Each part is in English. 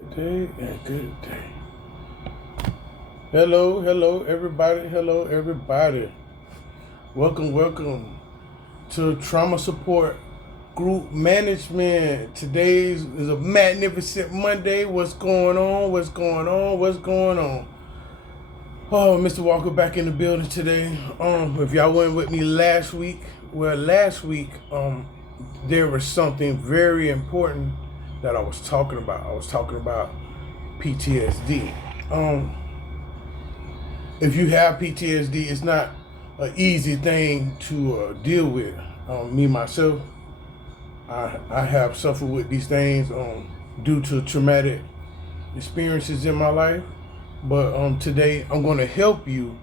Good day and good day. Hello, everybody. Hello, everybody. Welcome to Trauma Support Group Management. Today's is a magnificent Monday. What's going on? Oh, Mr. Walker back in the building today. If y'all weren't with me last week, there was something very important that I was talking about. I was talking about PTSD. If you have PTSD, it's not an easy thing to deal with. Me myself, I have suffered with these things due to traumatic experiences in my life. But today I'm going to help you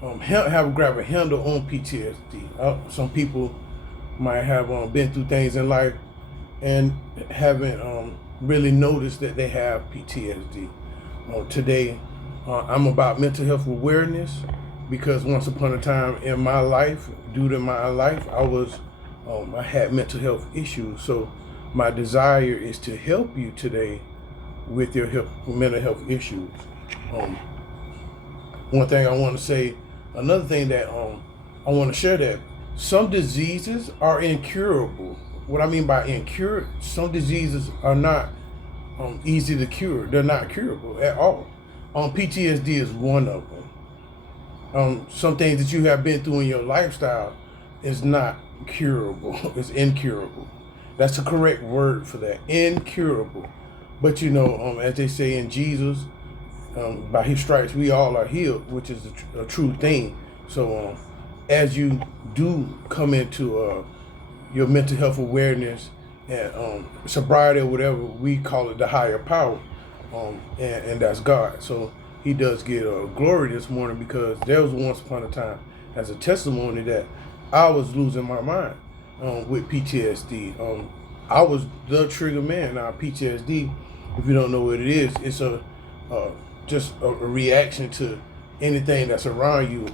grab a handle on PTSD. Some people might have been through things in life and haven't really noticed that they have PTSD. Today, I'm about mental health awareness because once upon a time in my life, I had mental health issues. So my desire is to help you today with your mental health issues. One thing I want to say, another thing that I want to share, that some diseases are incurable. What I mean by incurable, some diseases are not easy to cure. They're not curable at all. PTSD is one of them. Some things that you have been through in your lifestyle is not curable. It's incurable. That's the correct word for that. Incurable. But as they say in Jesus, by his stripes we all are healed, which is a true thing. So as you do come into your mental health awareness and sobriety or whatever, we call it the higher power, and that's God. So he does get glory this morning, because there was once upon a time, as a testimony, that I was losing my mind with PTSD. I was the trigger man. Now PTSD, if you don't know what it is, it's just a reaction to anything that's around you.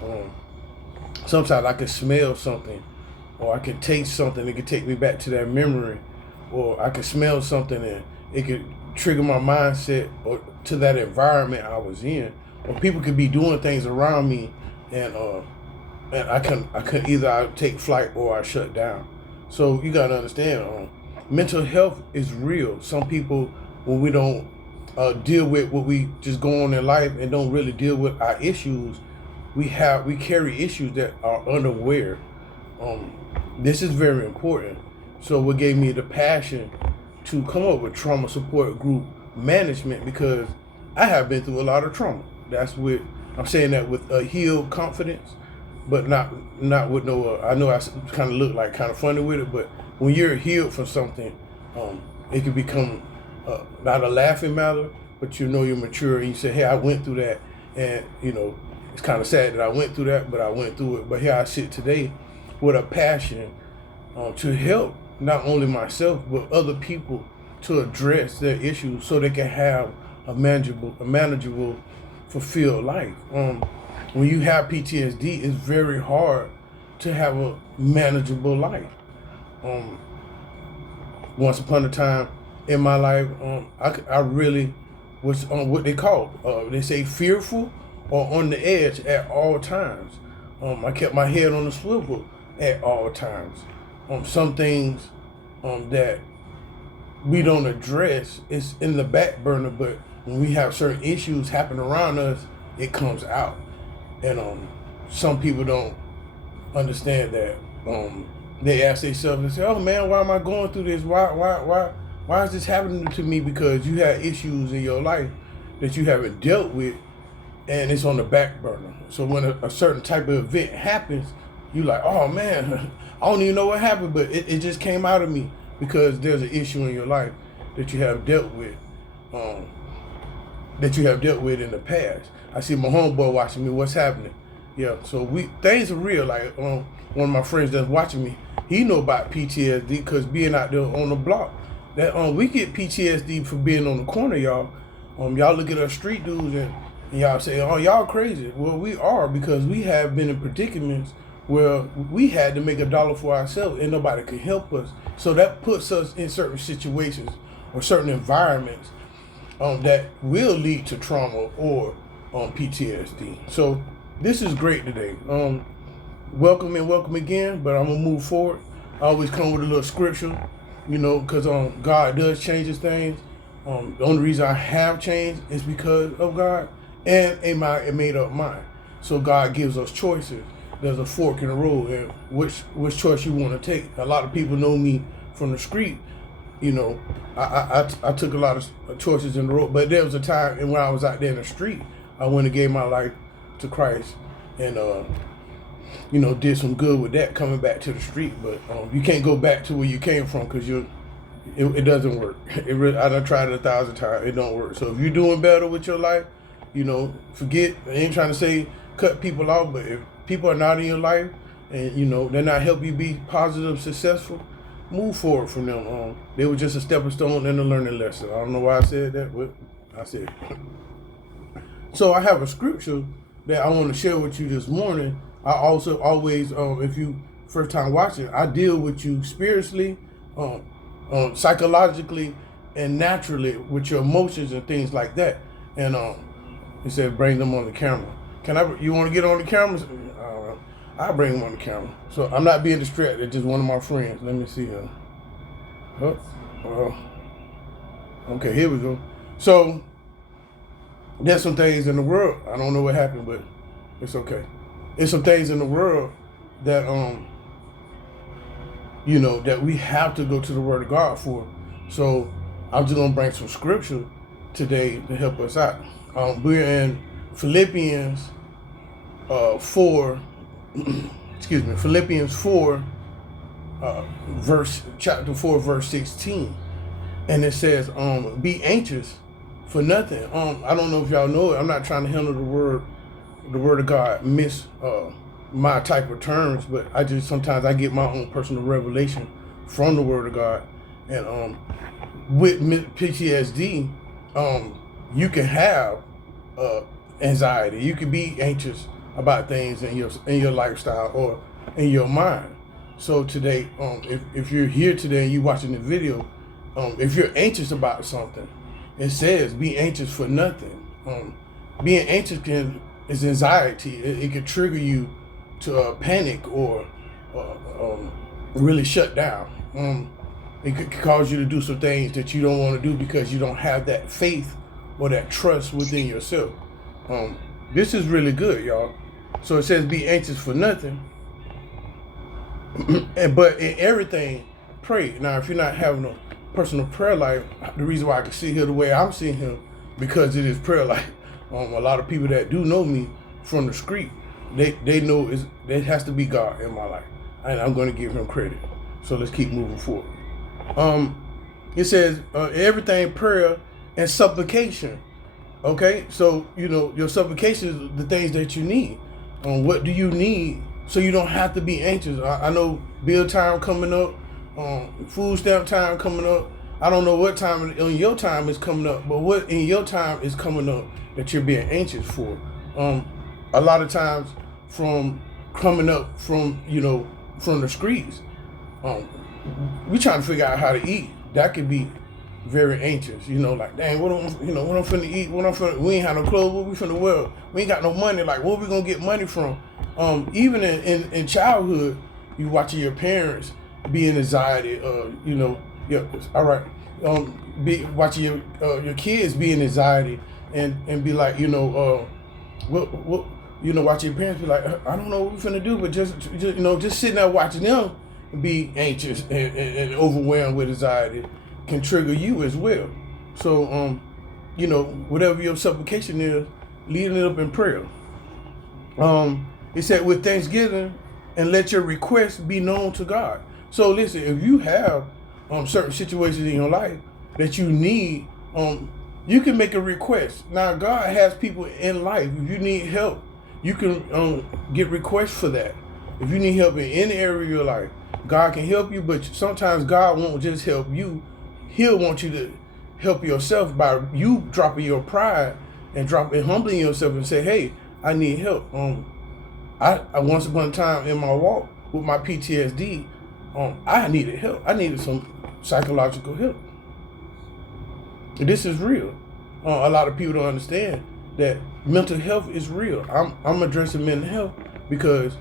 Sometimes I can smell something, or I can taste something. It could take me back to that memory, or I could smell something and it could trigger my mindset or to that environment I was in. Or people could be doing things around me, and I could either I take flight or I shut down. So you gotta understand, mental health is real. Some people, when we don't deal with what we just go on in life and don't really deal with our issues, we carry issues that are unaware. This is very important. So what gave me the passion to come up with Trauma Support Group Management, because I have been through a lot of trauma. I'm saying that with a healed confidence, but not with no. I know I kind of look like kind of funny with it, but when you're healed from something, it can become not a laughing matter, but you're mature and you say, hey, I went through that, and it's kind of sad that I went through that, but I went through it. But here I sit today with a passion to help not only myself but other people to address their issues so they can have a manageable, fulfilled life. When you have PTSD, it's very hard to have a manageable life. Once upon a time in my life, I really was on what they say fearful or on the edge at all times. I kept my head on the swivel at all times. Some things that we don't address is in the back burner, but when we have certain issues happen around us, it comes out. And some people don't understand that. They ask themselves and say, "Oh man, why am I going through this? Why is this happening to me?" Because you had issues in your life that you haven't dealt with, and it's on the back burner. So when a certain type of event happens, you like, oh man, I don't even know what happened, but it just came out of me, because there's an issue in your life that you have dealt with, in the past. I see my homeboy watching me. What's happening? Yeah, so things are real. Like one of my friends that's watching me, he know about PTSD because being out there on the block. That we get PTSD for being on the corner, y'all. Y'all look at us street dudes and y'all say, oh, y'all crazy. Well, we are, because we have been in predicaments where we had to make a dollar for ourselves and nobody could help us. So that puts us in certain situations or certain environments that will lead to trauma or PTSD. So this is great today. Welcome and welcome again, but I'm going to move forward. I always come with a little scripture, because God does change his things. The only reason I have changed is because of God and a made up mind. So God gives us choices. There's a fork in the road, and which choice you want to take. A lot of people know me from the street. I took a lot of choices in the road, but there was a time, and when I was out there in the street, I went and gave my life to Christ, and did some good with that, coming back to the street. But you can't go back to where you came from, because it doesn't work. I done tried it 1,000 times. It don't work. So if you're doing better with your life, forget. I ain't trying to say cut people off, but if people are not in your life and they're not helping you be positive, successful, move forward from them. They were just a stepping stone and a learning lesson. I don't know why I said that, but I said it. So I have a scripture that I want to share with you this morning. I also always, if you first time watching, I deal with you spiritually, psychologically, and naturally with your emotions and things like that. And he said, bring them on the camera. You want to get on the camera? I'll bring them on the camera. So I'm not being distracted. It's just one of my friends. Let me see here. Okay, here we go. So there's some things in the world. I don't know what happened, but it's okay. There's some things in the world that that we have to go to the Word of God for. So I'm just gonna bring some scripture today to help us out. We're in Philippians 4. Philippians 4, chapter 4, verse 16, and it says, "Be anxious for nothing." I don't know if y'all know it. I'm not trying to handle the word of God my type of terms, but sometimes I get my own personal revelation from the Word of God. And with PTSD, you can have anxiety. You can be anxious about things in your lifestyle or in your mind. So today, if you're here today and you're watching the video, if you're anxious about something, it says be anxious for nothing. Being anxious is anxiety. It can trigger you to panic or really shut down. It could cause you to do some things that you don't want to do because you don't have that faith or that trust within yourself. This is really good, y'all. So it says be anxious for nothing, but in everything, pray. Now, if you're not having a personal prayer life, the reason why I can sit here the way I'm sitting here, because it is prayer life. A lot of people that do know me from the street, they know there has to be God in my life, and I'm going to give him credit. So let's keep moving forward. It says everything prayer and supplication. Okay, so your supplication is the things that you need. What do you need so you don't have to be anxious? I know bill time coming up, food stamp time coming up. I don't know what time in your time is coming up, but what in your time is coming up that you're being anxious for. A lot of times from coming up from the streets, we trying to figure out how to eat. That could be very anxious, like, dang, what I'm finna eat, we ain't have no clothes, what we finna wear, we ain't got no money, like, where we gonna get money from? Even in childhood, you watching your parents be in anxiety, watching your kids be in anxiety, and be like, watching your parents be like, I don't know what we finna do, but just sitting there watching them be anxious and overwhelmed with anxiety can trigger you as well. So, whatever your supplication is, leading it up in prayer. It said with thanksgiving and let your requests be known to God. So listen, if you have certain situations in your life that you need, you can make a request. Now, God has people in life. If you need help, you can get requests for that. If you need help in any area of your life, God can help you, but sometimes God won't just help you. He'll want you to help yourself by you dropping your pride and humbling yourself and say, hey, I need help. I once upon a time in my walk with my PTSD, I needed help. I needed some psychological help. This is real. a lot of people don't understand that mental health is real. I'm addressing mental health because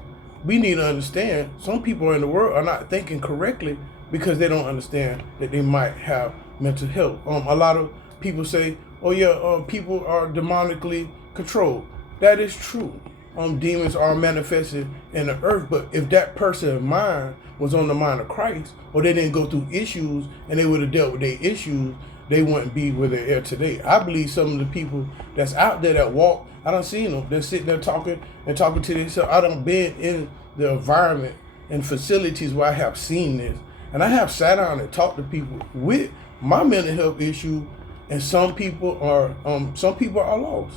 we need to understand some people in the world are not thinking correctly because they don't understand that they might have mental health. A lot of people say, oh yeah, people are demonically controlled. That is true. Demons are manifested in the earth, but if that person's mind was on the mind of Christ, or they didn't go through issues and they would have dealt with their issues, they wouldn't be where they are today. I believe some of the people that's out there that walk, I don't see them. They're sitting there talking to themselves. I don't been in the environment and facilities where I have seen this, and I have sat down and talked to people with my mental health issue, and some people are lost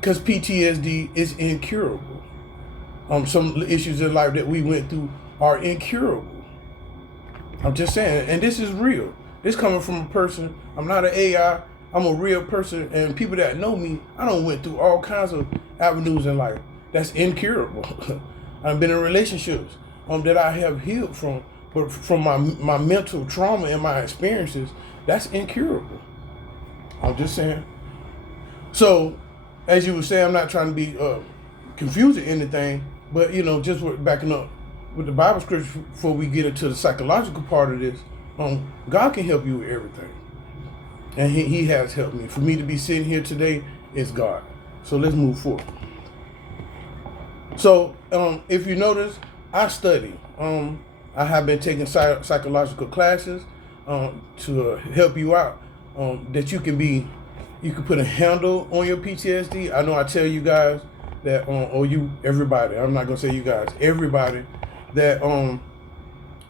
because PTSD is incurable. Some issues in life that we went through are incurable. I'm just saying, and this is real. This coming from a person. I'm not an AI. I'm a real person, and people that know me, I done went through all kinds of avenues in life that's incurable. I've been in relationships that I have healed from, but from my mental trauma and my experiences, that's incurable. I'm just saying. So, as you were saying, I'm not trying to be confusing anything, but just backing up with the Bible scripture before we get into the psychological part of this. God can help you with everything, and He has helped me. For me to be sitting here today is God. So let's move forward. So if you notice, I study. I have been taking psychological classes to help you out. That you can put a handle on your PTSD. I know I tell you guys that, everybody. I'm not gonna say you guys, everybody that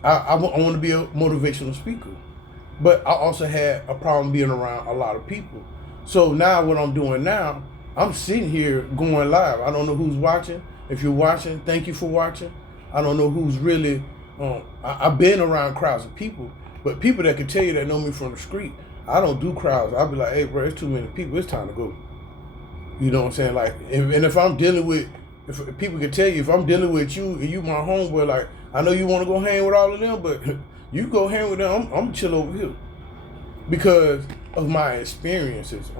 I want to be a motivational speaker, but I also had a problem being around a lot of people. So now what I'm doing now, I'm sitting here going live. I don't know who's watching. If you're watching, thank you for watching. I don't know who's really, I've been around crowds of people, but people that can tell you that know me from the street, I don't do crowds. I'll be like, hey bro, it's too many people, it's time to go. You know what I'm saying? Like, if I'm dealing with, if people can tell you, if I'm dealing with you and you my homeboy, like, I know you want to go hang with all of them, but you go hang with them, I'm chill over here. Because of my experiences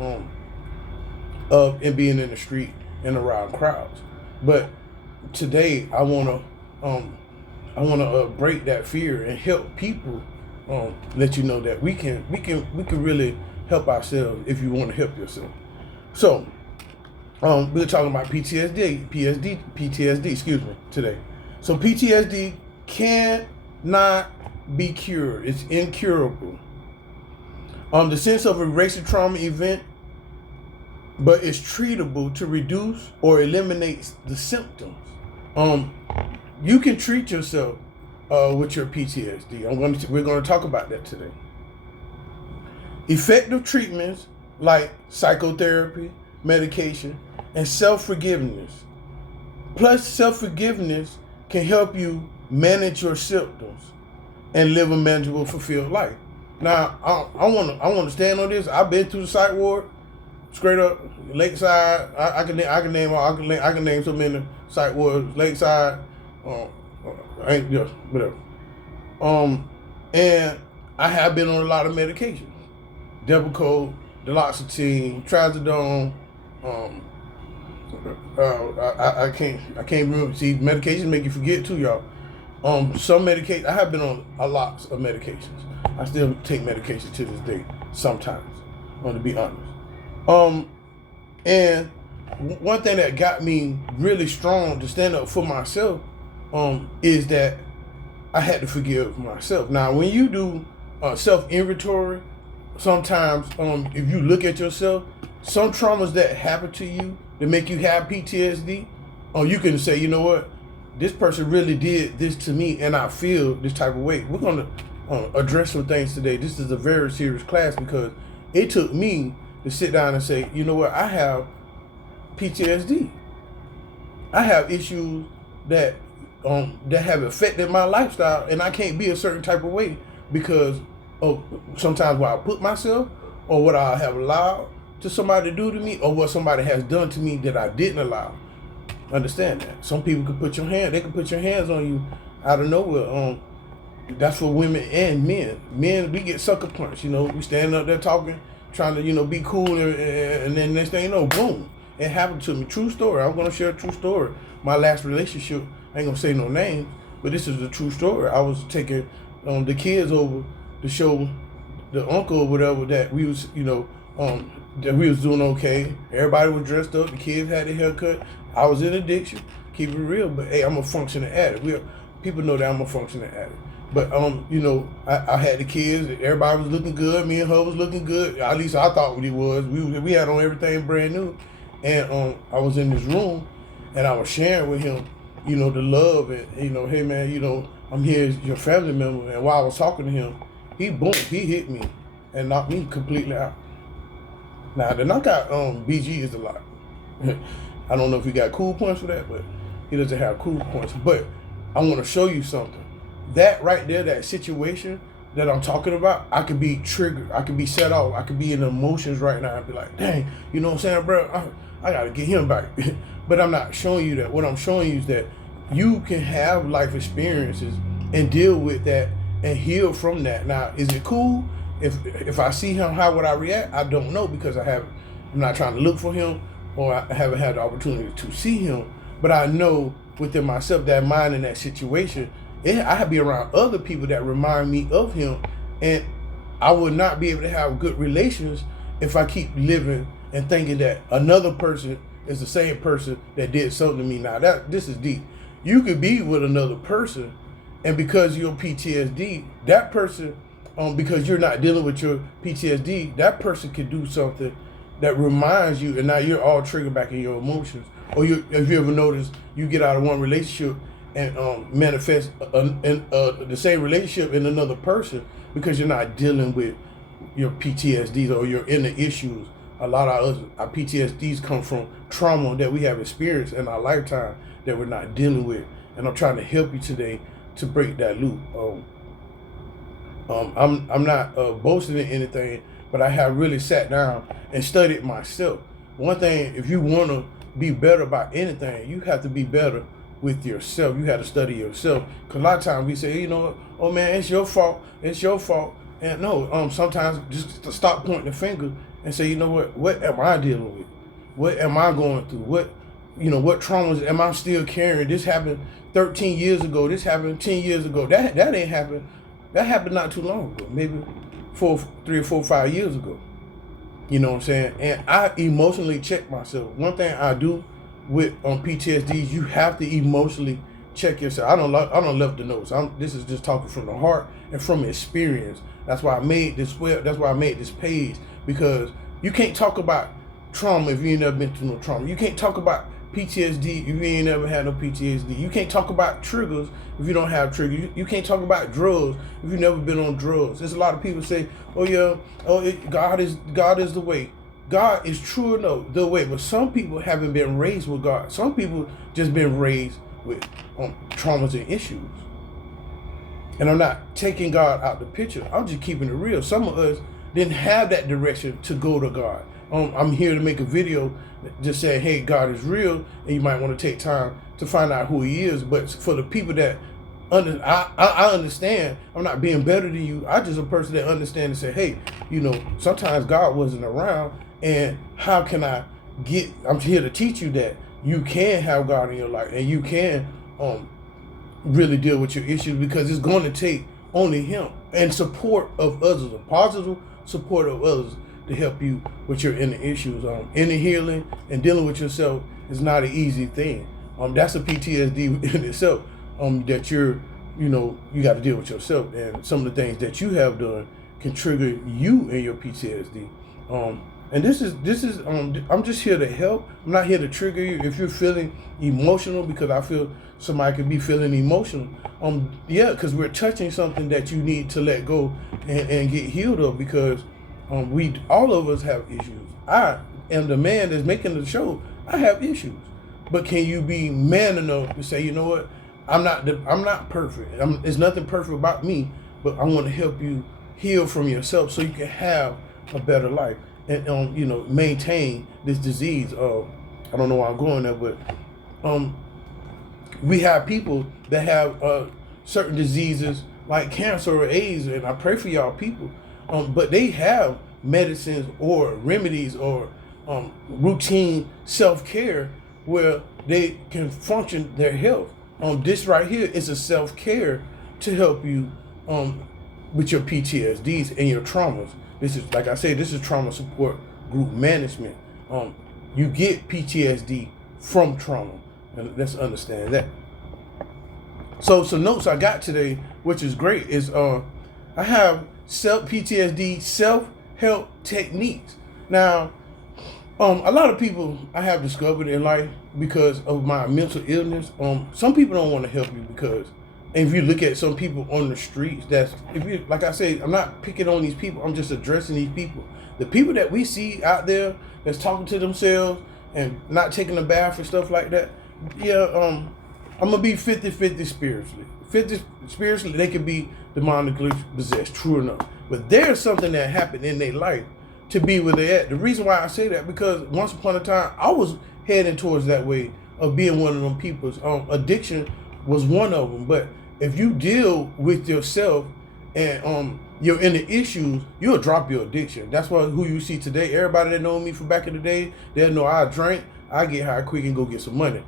of being in the street and around crowds. But today I wanna break that fear and help people, let you know that we can really help ourselves if you want to help yourself. So we're talking about PTSD, today. So PTSD cannot be cured. It's incurable. The sense of a racist trauma event, but it's treatable to reduce or eliminate the symptoms. You can treat yourself with your PTSD. We're going to talk about that today. Effective treatments like psychotherapy, medication, and self-forgiveness. Plus, self-forgiveness can help you manage your symptoms and live a manageable, fulfilled life. Now, I want to stand on this. I've been through the psych ward, straight up, Lakeside. I can name so many psych wards. Lakeside, whatever. And I have been on a lot of medications: Depakote, duloxetine, trazodone. I can't remember. See, medications make you forget too, y'all. Some medication, I have been on a lot of medications. I still take medication to this day sometimes, to be honest. And one thing that got me really strong to stand up for myself is that I had to forgive myself. Now, when you do self-inventory, sometimes if you look at yourself, some traumas that happen to you that make you have PTSD, you can say, you know what, this person really did this to me and I feel this type of way. We're going to address some things today. This is a very serious class because it took me to sit down and say, you know what, I have PTSD. I have issues that have affected my lifestyle, and I can't be a certain type of way because of sometimes what I put myself or what I have allowed to somebody to do to me or what somebody has done to me that I didn't allow. Understand that. Some people can put your hands on you out of nowhere. That's for women and men. Men, we get sucker punched. We stand up there talking, trying to, be cool, and then next thing you know, boom, it happened to me. True story. I'm gonna share a true story. My last relationship, I ain't gonna say no names, but this is a true story. I was taking the kids over to show the uncle or whatever that we was, that we was doing okay. Everybody was dressed up. The kids had their haircut. I was in addiction. Keep it real, but hey, I'm a functioning addict. People know that I'm a functioning addict. But I had the kids. Everybody was looking good. Me and her was looking good. At least I thought we was. We had on everything brand new, and I was in this room, and I was sharing with him, the love, and hey man, I'm here as your family member. And while I was talking to him, he hit me and knocked me completely out. Now the knockout BG is a lot. I don't know if he got cool points for that, but he doesn't have cool points. But I want to show you something. That right there, that situation that I'm talking about, I could be triggered. I could be set off. I could be in emotions right now. I'd be like, dang, you know what I'm saying, bro? I got to get him back. But I'm not showing you that. What I'm showing you is that you can have life experiences and deal with that and heal from that. Now, is it cool? If I see him, how would I react? I don't know, because I'm not trying to look for him, or I haven't had the opportunity to see him. But I know within myself that mind in that situation, I have to be around other people that remind me of him, and I would not be able to have good relations if I keep living and thinking that another person is the same person that did something to me. Now this is deep. You could be with another person, and because you're PTSD, that person, because you're not dealing with your PTSD, that person could do something that reminds you, and now you're all triggered back in your emotions. Or if you ever notice, you get out of one relationship and manifest the same relationship in another person, because you're not dealing with your PTSDs or your inner issues. A lot of our PTSDs come from trauma that we have experienced in our lifetime that we're not dealing with. And I'm trying to help you today to break that loop. I'm not boasting in anything, but I have really sat down and studied myself. One thing, if you want to be better about anything, you have to be better with yourself. You have to study yourself. Because a lot of times we say, oh man, it's your fault. It's your fault. And no, sometimes just to stop pointing the finger and say, what am I dealing with? What am I going through? What traumas am I still carrying? This happened 13 years ago. This happened 10 years ago. That ain't happened. That happened not too long ago. Maybe 3 or 4 or 5 years ago. You know what I'm saying? And I emotionally check myself. One thing I do with PTSD, you have to emotionally check yourself. I don't left the notes. This is just talking from the heart and from experience. That's why I made this That's why I made this page, because you can't talk about trauma if you ain't never been through no trauma. You can't talk about PTSD if you ain't never had no PTSD. You can't talk about triggers if you don't have triggers. You can't talk about drugs if you've never been on drugs. There's a lot of people say, oh yeah, God is the way. God is true enough, the way, but some people haven't been raised with God. Some people just been raised with traumas and issues. And I'm not taking God out the picture. I'm just keeping it real. Some of us didn't have that direction to go to God. I'm here to make a video just saying, hey, God is real, and you might want to take time to find out who he is. But for the people that I understand, I'm not being better than you. I'm just a person that understands and say, hey, sometimes God wasn't around, and how can I'm here to teach you that you can have God in your life, and you can really deal with your issues, because it's going to take only him and support of others, a positive support of others, to help you with your inner issues. Inner healing and dealing with yourself is not an easy thing. That's a PTSD in itself. That you got to deal with yourself, and some of the things that you have done can trigger you in your PTSD. And this is I'm just here to help. I'm not here to trigger you. If you're feeling emotional, because I feel somebody could be feeling emotional, because we're touching something that you need to let go and get healed of, because all of us have issues. I am the man that's making the show. I have issues, but can you be man enough to say, you know what? I'm not perfect. There's nothing perfect about me, but I want to help you heal from yourself so you can have a better life and maintain this disease. I don't know why I'm going there, but we have people that have certain diseases like cancer or AIDS, and I pray for y'all people. But they have medicines or remedies or routine self-care where they can function their health. This right here is a self-care to help you with your PTSDs and your traumas. This is, like I said, this is trauma support group management. You get PTSD from trauma, and let's understand that. So some notes I got today, which is great, is I have PTSD self-help techniques. Now, a lot of people I have discovered in life because of my mental illness. Some people don't want to help you because, and if you look at some people on the streets, like I say, I'm not picking on these people. I'm just addressing these people. The people that we see out there that's talking to themselves and not taking a bath and stuff like that. Yeah, I'm gonna be 50-50 spiritually. 50 spiritually, they could be demonically possessed, true enough. But there's something that happened in their life to be where they're at. The reason why I say that, because once upon a time, I was heading towards that way of being one of them people's. Addiction was one of them. But if you deal with yourself and you're in the issues, you'll drop your addiction. That's why who you see today, everybody that know me from back in the day, they'll know I drank, I get high quick and go get some money.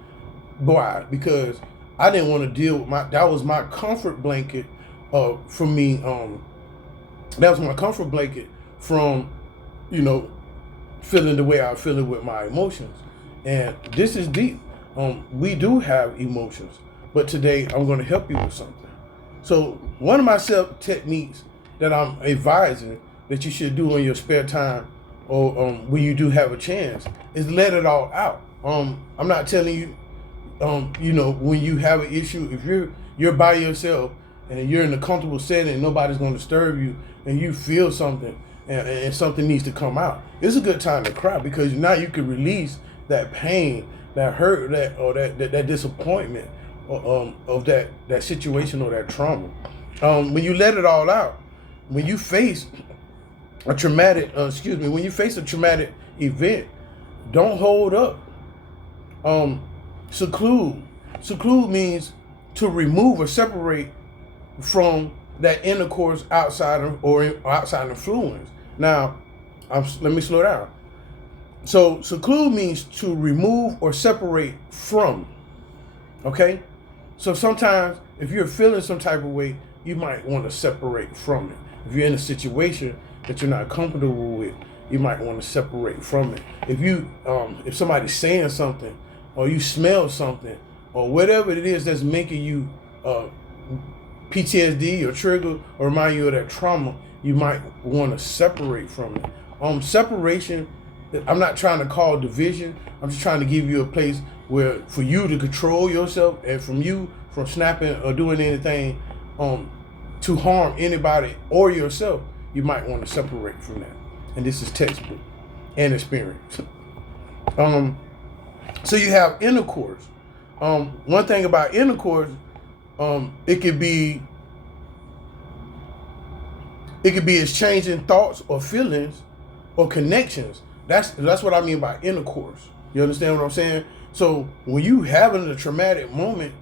Why? Because I didn't want to deal with that was my comfort blanket for me. That was my comfort blanket from, feeling the way I'm feeling with my emotions. And this is deep. We do have emotions, but today I'm going to help you with something. So one of my self techniques that I'm advising that you should do in your spare time or when you do have a chance is let it all out. I'm not telling you, when you have an issue, if you're by yourself and you're in a comfortable setting and nobody's going to disturb you and you feel something and something needs to come out, it's a good time to cry, because now you can release that pain, that hurt, that disappointment of that situation or that trauma. When you let it all out, when you face a traumatic event, don't hold up. Seclude means to remove or separate from that intercourse outside influence. Now, let me slow down. So seclude means to remove or separate from. Okay? So sometimes if you're feeling some type of way, you might want to separate from it. If you're in a situation that you're not comfortable with, you might want to separate from it. If somebody's saying something, or you smell something, or whatever it is that's making you PTSD or trigger or remind you of that trauma, you might want to separate from it. Separation, I'm not trying to call division. I'm just trying to give you a place where for you to control yourself and from snapping or doing anything to harm anybody or yourself, you might want to separate from that. And this is textbook and experience. So you have intercourse. One thing about intercourse, it could be exchanging thoughts or feelings or connections. That's what I mean by intercourse. You understand what I'm saying? So when you having a traumatic moment,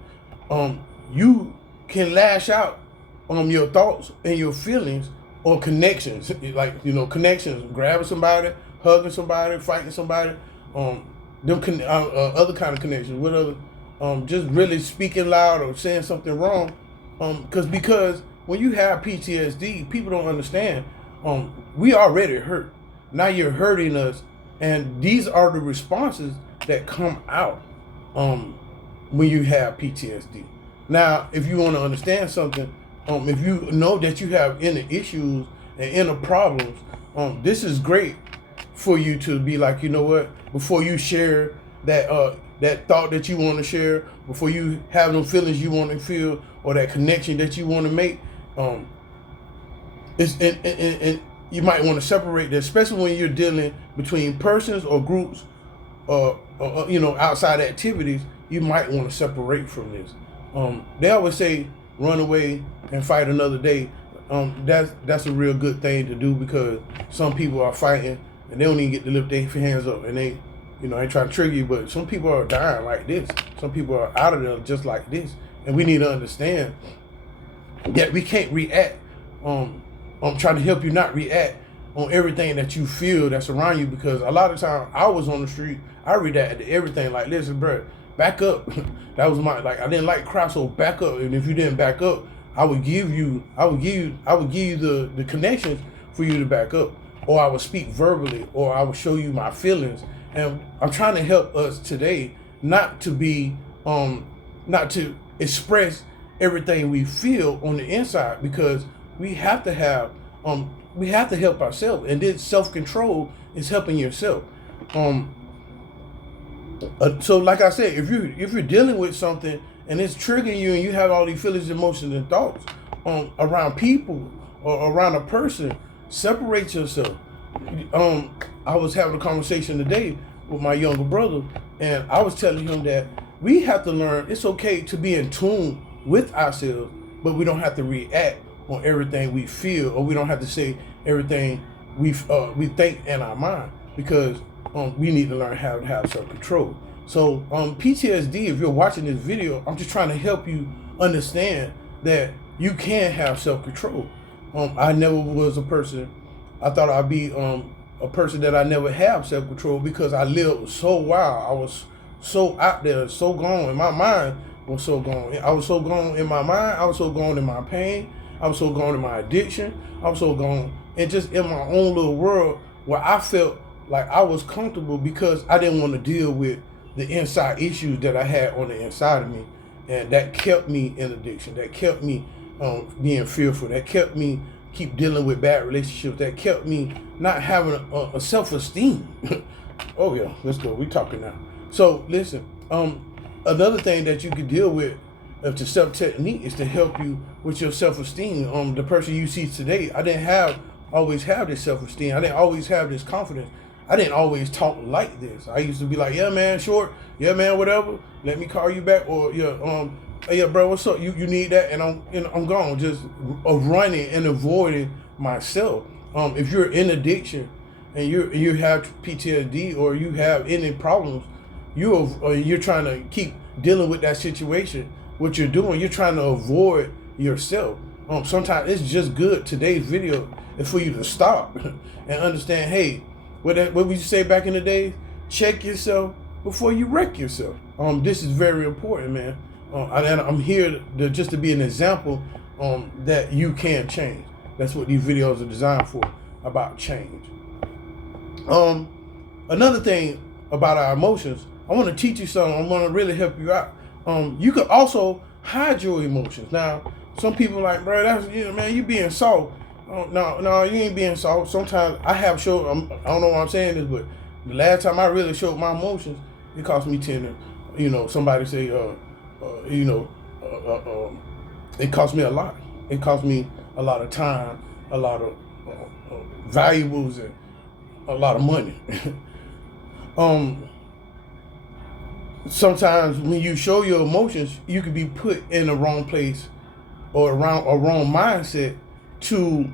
you can lash out on your thoughts and your feelings or connections, like connections, grabbing somebody, hugging somebody, fighting somebody, other kind of connections, with other, just really speaking loud or saying something wrong, because when you have PTSD, people don't understand. We already hurt. Now you're hurting us, and these are the responses that come out when you have PTSD. Now, if you want to understand something, if you know that you have inner issues and inner problems, this is great for you to be like, you know what, before you share that thought that you want to share, before you have them feelings you want to feel or that connection that you want to make, and you might want to separate that, especially when you're dealing between persons or groups or outside activities. You might want to separate from this. They always say run away and fight another day. That's a real good thing to do, because some people are fighting and they don't even get to lift their hands up, and they, I ain't trying to trigger you, but some people are dying like this. Some people are out of there just like this, and we need to understand that we can't react. I'm trying to help you not react on everything that you feel that's around you, because a lot of time I was on the street, I reacted to everything like, listen, bro, back up. That was my, like, I didn't like crap, so back up. And if you didn't back up, I would give you the connections for you to back up, or I would speak verbally, or I would show you my feelings. And I'm trying to help us today not to express everything we feel on the inside, because we have to help ourselves, and this self-control is helping yourself. So like I said, if you're dealing with something and it's triggering you, and you have all these feelings, emotions, and thoughts around people or around a person, separate yourself. I was having a conversation today with my younger brother, and I was telling him that we have to learn it's okay to be in tune with ourselves, but we don't have to react on everything we feel, or we don't have to say everything we think in our mind, because we need to learn how to have self-control. So PTSD, if you're watching this video, I'm just trying to help you understand that you can have self-control. I never was a person, I thought I'd be a person that I never have self-control, because I lived so wild. I was so out there, so gone. My mind was so gone. I was so gone in my mind. I was so gone in my pain. I was so gone in my addiction. I was so gone and just in my own little world, where I felt like I was comfortable, because I didn't want to deal with the inside issues that I had on the inside of me. And that kept me in addiction. That kept me being fearful. That kept me keep dealing with bad relationships. That kept me not having a self-esteem. Oh yeah, let's go. We talking now. So listen, another thing that you can deal with to self-technique is to help you with your self-esteem. The person you see today, I didn't always have this self-esteem. I didn't always have this confidence. I didn't always talk like this. I used to be like, yeah man, short, yeah man, whatever. Let me call you back, or yeah, bro, what's up? You need that, and I'm gone, just running and avoiding myself. If you're in addiction and you have PTSD, or you have any problems, you're trying to keep dealing with that situation. What you're doing, you're trying to avoid yourself. Sometimes it's just good. Today's video is for you to stop and understand. Hey, what we say back in the day, check yourself before you wreck yourself. This is very important, man. And I'm here just to be an example that you can change. That's what these videos are designed for, about change. Another thing about our emotions, I want to teach you something. I want to really help you out. You can also hide your emotions. Now, some people like, bro, that's, man, you being soft. No, you ain't being soft. Sometimes I have showed, I don't know why I'm saying this, but the last time I really showed my emotions, it cost me tender. Somebody say, it cost me a lot. It cost me a lot of time, a lot of valuables, and a lot of money. Sometimes when you show your emotions, you can be put in the wrong place or around a wrong mindset to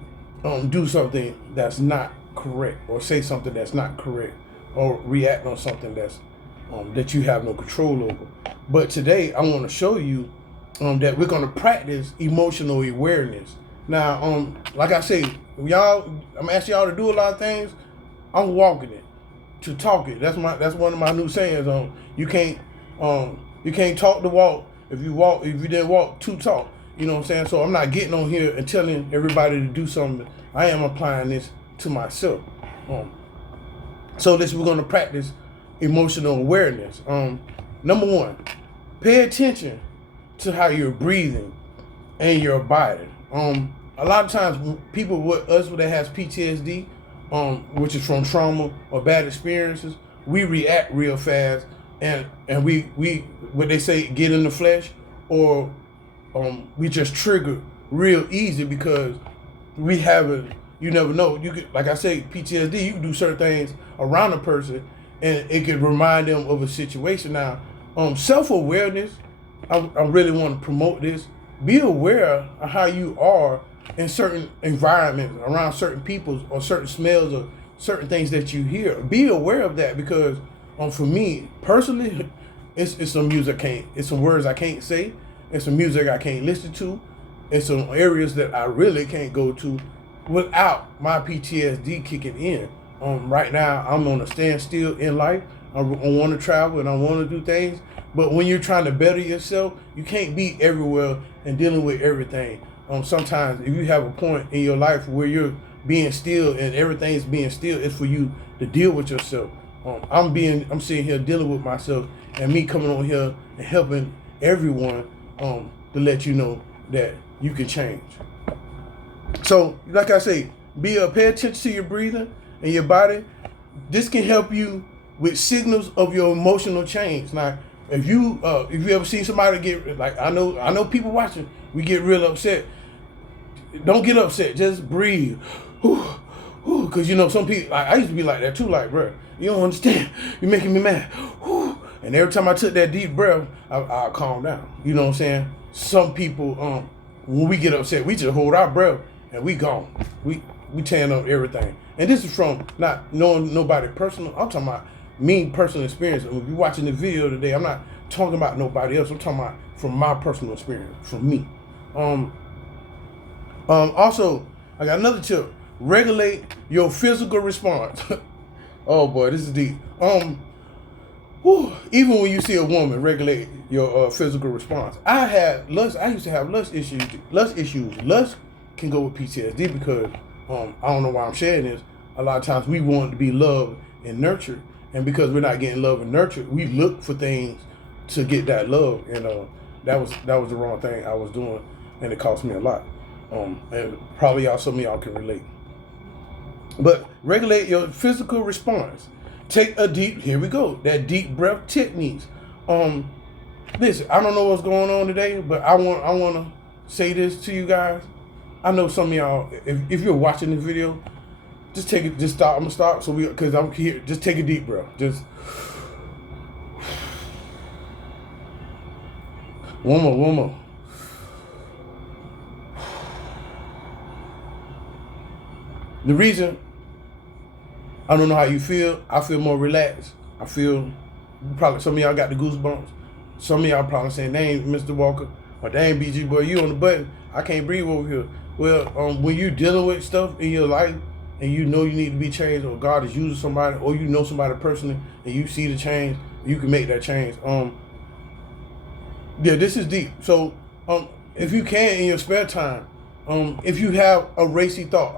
do something that's not correct, or say something that's not correct, or react on something that's that you have no control over. But today I want to show you that we're going to practice emotional awareness. Now, like I say, I'm asking y'all to do a lot of things. I'm walking it, to talk it. That's one of my new sayings. You can't talk the walk. If you didn't walk to talk. You know what I'm saying? So I'm not getting on here and telling everybody to do something. I am applying this to myself. So we're going to practice emotional awareness. Number one, pay attention to how you're breathing and your body. A lot of times people that has PTSD, which is from trauma or bad experiences, we react real fast, and we what they say, get in the flesh, or we just trigger real easy, because we haven't. You never know. You could, like I say, PTSD. You can do certain things around a person, and it could remind them of a situation. Now, self-awareness. I really want to promote this. Be aware of how you are in certain environments, around certain people, or certain smells, or certain things that you hear. Be aware of that, because for me personally, it's some music it's some words I can't say, it's some music I can't listen to, it's some areas that I really can't go to, without my PTSD kicking in. Right now, I'm on a standstill in life. I want to travel and I want to do things. But when you're trying to better yourself, you can't be everywhere and dealing with everything. Sometimes if you have a point in your life where you're being still and everything's being still, it's for you to deal with yourself. I'm sitting here dealing with myself, and me coming on here and helping everyone to let you know that you can change. So, like I say, pay attention to your breathing and your body. This can help you with signals of your emotional change. Now, if you ever seen somebody get, like, I know people watching, we get real upset. Don't get upset. Just breathe. Because some people, like, I used to be like that too. Like, bro, you don't understand. You're making me mad. And every time I took that deep breath, I'll calm down. You know what I'm saying? Some people, when we get upset, we just hold our breath and we gone. We tearing up everything. And this is from not knowing nobody personal. I'm talking about me personal experience. And if you're watching the video today, I'm not talking about nobody else. I'm talking about from my personal experience, from me. Also, I got another tip. Regulate your physical response. Oh boy, this is deep. Even when you see a woman, regulate your physical response. I used to have lust issues. Lust can go with PTSD because I don't know why I'm sharing this. A lot of times we want to be loved and nurtured, and because we're not getting love and nurtured, we look for things to get that love, and that was the wrong thing I was doing, and it cost me a lot. And probably some of y'all can relate. But regulate your physical response. Take a here we go, that deep breath techniques. Listen, I don't know what's going on today, but I want to say this to you guys. I know some of y'all, if you're watching this video, just stop. I'm gonna stop because I'm here. Just take a deep breath. Just one more. The reason, I don't know how you feel. I feel more relaxed. I feel probably some of y'all got the goosebumps. Some of y'all probably saying, "Dang, Mr. Walker, or dang, BG boy, you on the button. I can't breathe over here." Well, when you dealing with stuff in your life and you know you need to be changed, or God is using somebody, or you know somebody personally and you see the change, you can make that change. Yeah, this is deep. So, if you can in your spare time, if you have a racy thought,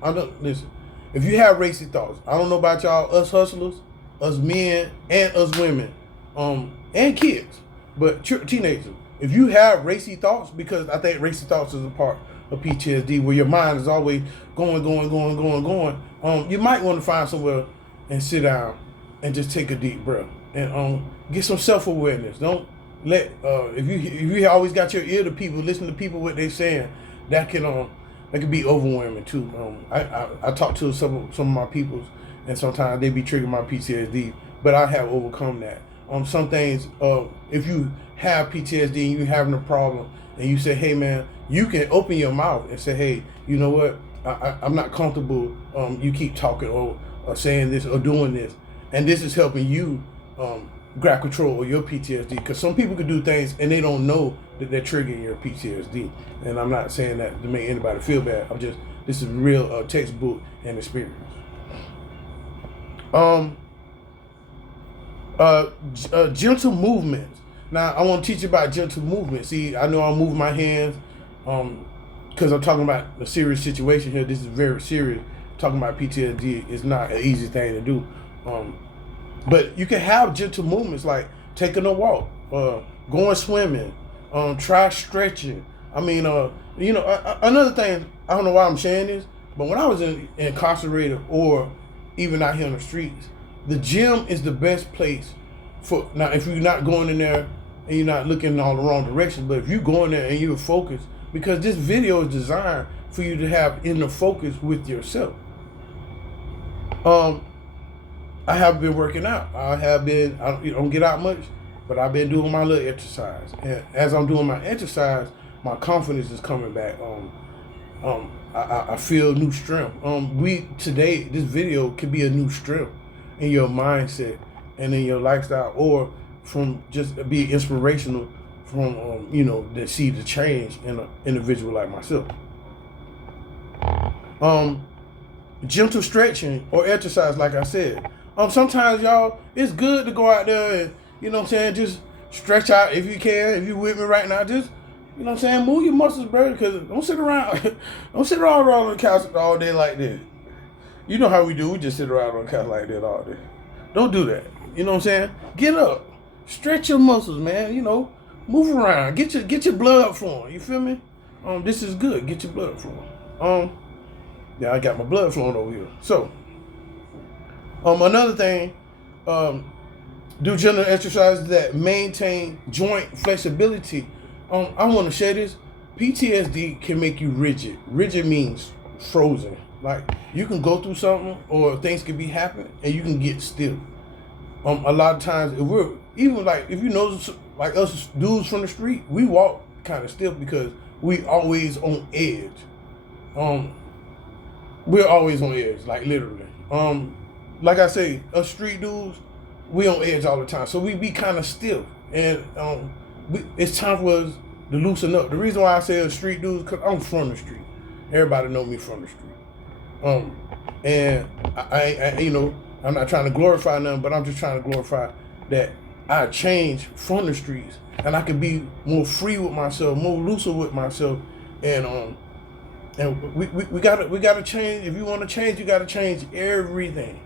I don't listen. If you have racy thoughts, I don't know about y'all, us hustlers, us men, and us women, and kids, but teenagers. If you have racy thoughts, because I think racy thoughts is a part of PTSD, where your mind is always going, you might want to find somewhere and sit down and just take a deep breath and get some self-awareness. Don't let if you always got your ear to people, listen to people what they saying, that can be overwhelming too. I talk to some of my peoples, and sometimes they be triggering my PTSD, but I have overcome that. Some things, if you have PTSD and you having a problem, and you say, "Hey man," you can open your mouth and say, "Hey, you know what? I'm not comfortable. You keep talking or saying this or doing this," and this is helping you grab control of your PTSD. Because some people can do things and they don't know that they're triggering your PTSD. And I'm not saying that to make anybody feel bad. This is real textbook and experience. Gentle movements. Now I want to teach you about gentle movement. See, I know I'm moving my hands because I'm talking about a serious situation here. This is very serious. Talking about PTSD is not an easy thing to do. But you can have gentle movements like taking a walk, going swimming, try stretching. I mean, another thing, I don't know why I'm saying this, but when I was incarcerated or even out here on the streets, the gym is the best place for, now if you're not going in there and you're not looking in all the wrong directions, but if you go in there and you're focused, because this video is designed for you to have inner focus with yourself. I have been working out. I don't get out much, but I've been doing my little exercise. And as I'm doing my exercise, my confidence is coming back. I feel new strength. Today, this video could be a new strength in your mindset and in your lifestyle, or from just be inspirational from, to see the change in an individual like myself. Gentle stretching or exercise, like I said. Sometimes y'all, it's good to go out there and, you know what I'm saying, just stretch out if you can. If you with me right now, just, you know what I'm saying, move your muscles, bro, because don't sit around on the couch all day like this. You know how we do, we just sit around on the couch like that all day. Don't do that. You know what I'm saying? Get up. Stretch your muscles, man. You know, move around. Get your blood flowing. You feel me? This is good. Get your blood flowing. Yeah, I got my blood flowing over here. So, another thing, do general exercises that maintain joint flexibility. I want to share this. PTSD can make you rigid. Rigid means frozen. Like, you can go through something or things can be happening and you can get still. A lot of times, if you notice, like us dudes from the street, we walk kind of stiff because we always on edge. We're always on edge, like literally. Like I say, us street dudes, we on edge all the time, so we be kind of stiff, and it's time for us to loosen up. The reason why I say us street dudes, because I'm from the street. Everybody know me from the street. And I you know, I'm not trying to glorify nothing, but I'm just trying to glorify that I changed from the streets, and I can be more free with myself, more looser with myself, and we gotta change. If you want to change, you gotta change everything.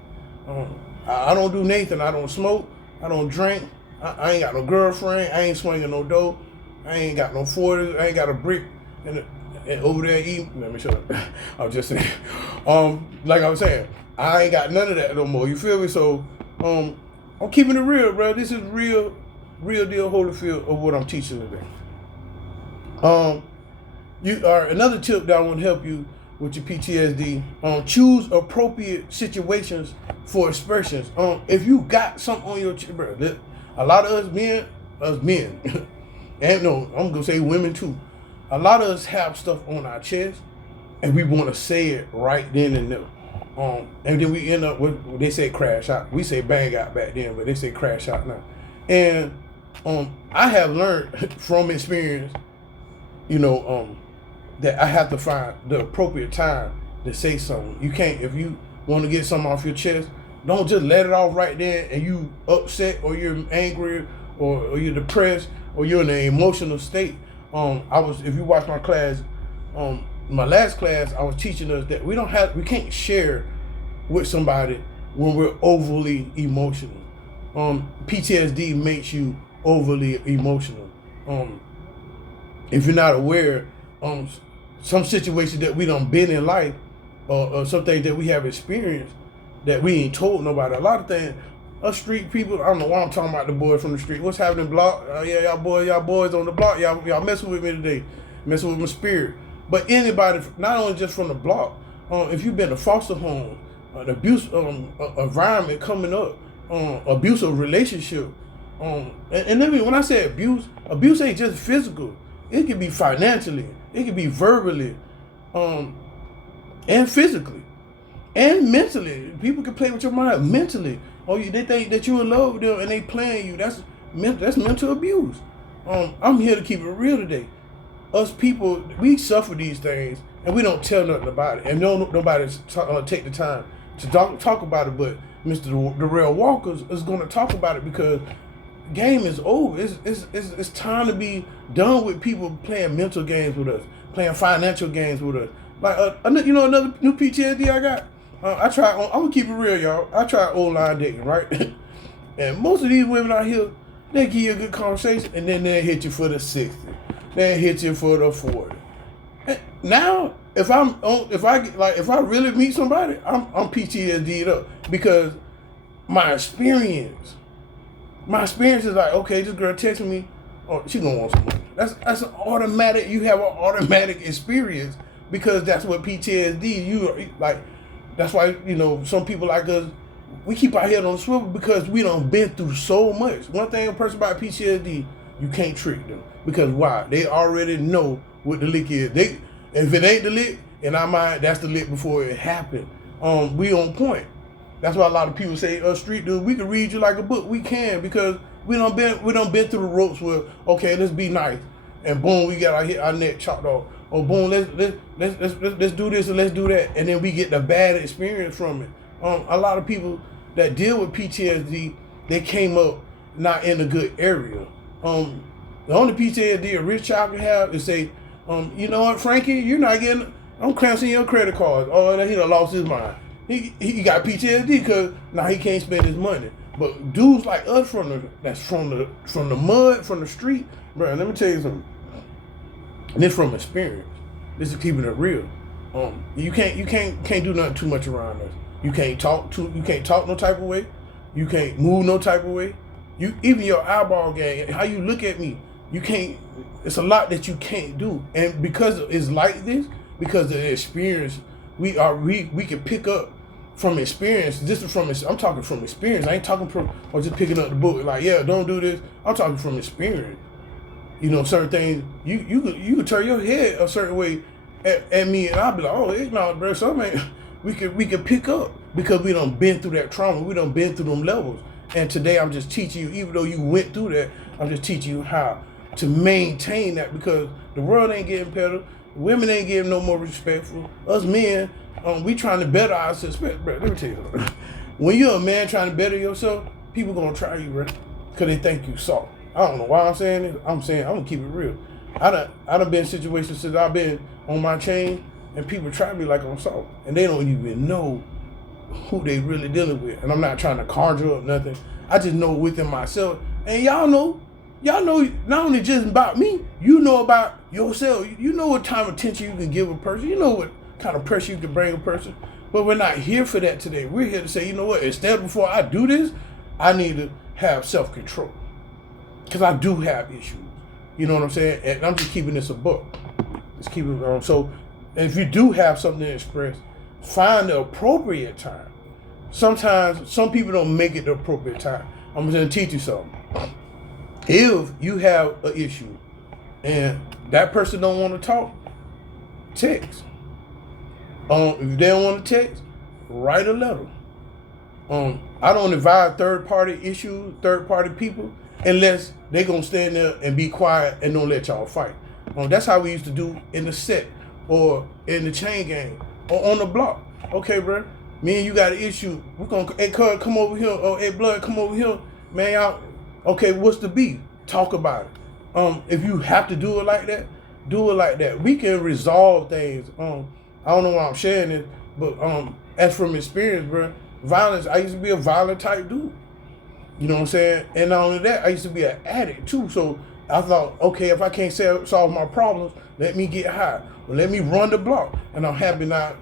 I don't do Nathan. I don't smoke. I don't drink. I ain't got no girlfriend. I ain't swinging no dough. I ain't got no 40s. I ain't got a brick and over there eating. Let me shut up. I'm just saying. Like I was saying, I ain't got none of that no more. You feel me? So I'm keeping it real, bro. This is real deal Holyfield of what I'm teaching today. Another tip that I want to help you with your PTSD. Choose appropriate situations for expressions. If you got something on your chest, bro, a lot of us men, and no, I'm gonna say women too. A lot of us have stuff on our chest, and we want to say it right then and there. And then we end up with, they say crash out. We say bang out back then, but they say crash out now. And I have learned from experience, you know, that I have to find the appropriate time to say something. You can't, if you want to get something off your chest, don't just let it off right there and you upset or you're angry or you're depressed or you're in an emotional state. If you watch my class, my last class, I was teaching us that we can't share with somebody when we're overly emotional. PTSD makes you overly emotional. If you're not aware, some situations that we done been in life, or some things that we have experienced that we ain't told nobody. A lot of things, us street people, I don't know why I'm talking about the boys from the street. What's happening, block? Yeah, y'all boys on the block. Y'all messing with me today, messing with my spirit. But anybody, not only just from the block, if you've been to foster home, an abuse environment coming up, abusive relationship, and then when I say abuse ain't just physical. It can be financially, it can be verbally, and physically, and mentally. People can play with your mind mentally. They think that you're in love with them and they playing you. That's mental abuse. I'm here to keep it real today. Us people, we suffer these things and we don't tell nothing about it, and nobody take the time to talk about it. But Mr. Darrell Walkers is going to talk about it because game is over. It's time to be done with people playing mental games with us, playing financial games with us. Like another new PTSD I got. I'm gonna keep it real, y'all. I tried online dating, right? And most of these women out here, they give you a good conversation, and then they hit you for the 60. They hit you for the 40. And now, if I really meet somebody, I'm PTSD'd up because my experience is like, okay, this girl texting me, oh, she gonna want some money. That's an automatic. You have an automatic experience because that's what PTSD. That's why some people like us, we keep our head on the swivel because we done been through so much. One thing a person about PTSD, you can't trick them because why? They already know what the lick is. If it ain't the lick, in our mind, that's the lick before it happened. We on point. That's why a lot of people say, street dude, we can read you like a book. We can because we done been through the ropes where, okay, let's be nice. And boom, we got our neck chopped off. or boom, let's do this and let's do that, and then we get the bad experience from it. A lot of people that deal with PTSD, they came up not in a good area. The only PTSD a rich child can have is say, you know what, Frankie, you're not getting, I'm canceling your credit cards. Oh, he done lost his mind. He got PTSD because now he can't spend his money. But dudes like us from the mud, from the street, bro. Let me tell you something. And this from experience. This is keeping it real. You can't do nothing too much around us. You can't talk no type of way. You can't move no type of way. Even your eyeball game, how you look at me, you can't. It's a lot that you can't do, and because it's like this, because of the experience, we can pick up from experience. This is from, I'm talking from experience. I ain't talking from or just picking up the book like, yeah, don't do this. I'm talking from experience. You know, certain things you could turn your head a certain way at me, and I'll be like, oh, no, bro, something we can pick up because we done been through that trauma. We done been through them levels. And today I'm just teaching you, even though you went through that, I'm just teaching you how to maintain that, because the world ain't getting better. Women ain't getting no more respectful. Us men, we trying to better ourselves. Bro, let me tell you something. When you're a man trying to better yourself, people gonna try you, bro, because they think you soft. I don't know why I'm saying this. I'm saying I'm gonna keep it real. I done been in situations since I've been on my chain, and people try me like I'm soft, and they don't even know who they really dealing with. And I'm not trying to conjure up nothing. I just know within myself. And y'all know not only just about me, you know about yourself. You know what type of attention you can give a person. You know what kind of pressure you can bring a person. But we're not here for that today. We're here to say, you know what, instead before I do this, I need to have self-control. Because I do have issues. You know what I'm saying? And I'm just keeping this a book. Just keep it so if you do have something to express, find the appropriate time. Sometimes some people don't make it the appropriate time. I'm going to teach you something. If you have an issue and that person don't want to talk, text. If they don't want to text, write a letter. I don't advise third-party people, unless they're going to stand there and be quiet and don't let y'all fight. That's how we used to do in the set or in the chain gang or on the block. Okay, bro, me and you got an issue. We're going to, hey, cuz, come over here. Or, hey, blood, come over here. Man, y'all, okay, what's the beef? Talk about it. If you have to do it like that, do it like that. We can resolve things. I don't know why I'm sharing this, but as from experience, bro, violence, I used to be a violent type dude. You know what I'm saying? And not only that, I used to be an addict too. So I thought, okay, if I can't solve my problems, let me get high. Or let me run the block. And I'm happy now.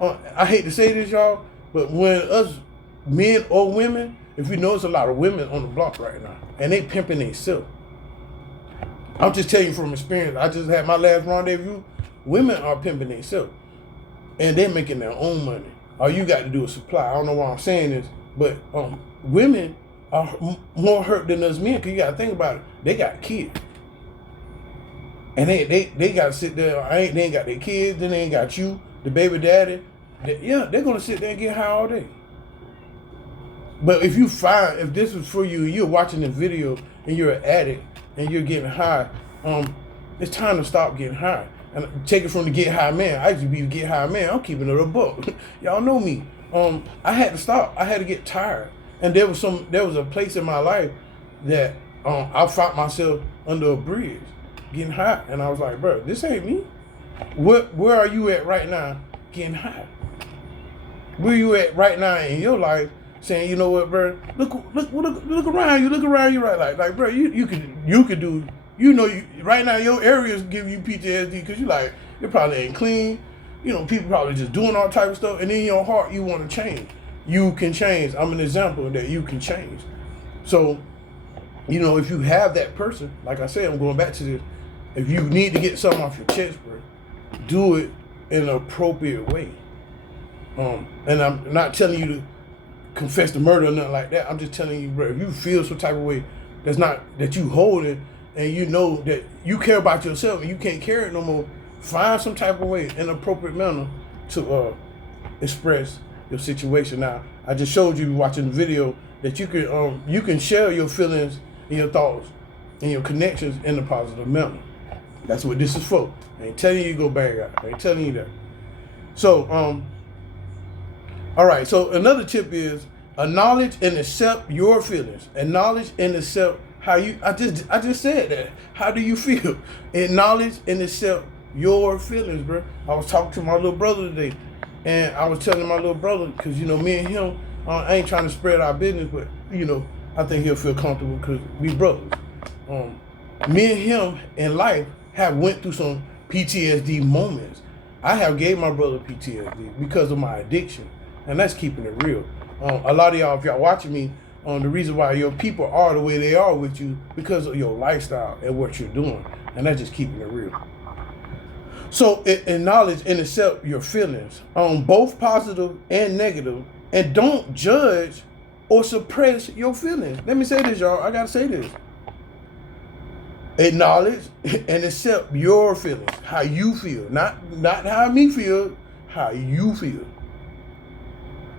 I hate to say this, y'all, but when us men or women, if you notice a lot of women on the block right now, and they pimping themselves. I'm just telling you from experience. I just had my last rendezvous. Women are pimping themselves. And they're making their own money. All you got to do is supply. I don't know why I'm saying this, but women are more hurt than us men, because you got to think about it. They got kids. And they got to sit there. They ain't got their kids, then they ain't got you, the baby daddy. They're going to sit there and get high all day. But if this is for you, you're watching this video and you're an addict and you're getting high, it's time to stop getting high. And take it from the get high man. I used to be the get high man. I'm keeping it a buck. Y'all know me. I had to stop. I had to get tired. And there was a place in my life that I found myself under a bridge getting high. And I was like, bro, this ain't me. Where are you at right now getting high? Where you at right now in your life saying, you know what, bro, look around you, right, like bro, you could do, you know, right now your areas give you PTSD because you probably ain't clean, you know, people probably just doing all type of stuff, and in your heart you want to change. You can change. I'm an example that you can change. So, you know, if you have that person, like I said, I'm going back to this, if you need to get something off your chest, bro, do it in an appropriate way. And I'm not telling you to confess to murder or nothing like that. I'm just telling you, bro, if you feel some type of way that you hold it, and you know that you care about yourself and you can't carry it no more, find some type of way in an appropriate manner to express your situation. Now, I just showed you watching the video that you can share your feelings and your thoughts and your connections in a positive manner. That's what this is for. I ain't telling you to go bang out. I ain't telling you that. So, all right. So another tip is acknowledge and accept your feelings. Acknowledge and accept how you. I just said that. How do you feel? Acknowledge and accept your feelings, bro. I was talking to my little brother today, and I was telling my little brother, because me and him, I ain't trying to spread our business, but I think he'll feel comfortable because we brothers. Me and him in life have went through some PTSD moments. I have gave my brother PTSD because of my addiction, and that's keeping it real. A lot of y'all, if y'all watching me, the reason why your people are the way they are with you because of your lifestyle and what you're doing, and that's just keeping it real. So acknowledge and accept your feelings, both positive and negative, and don't judge or suppress your feelings. Let me say this, y'all. I gotta say this. Acknowledge and accept your feelings, how you feel, not how me feel, how you feel.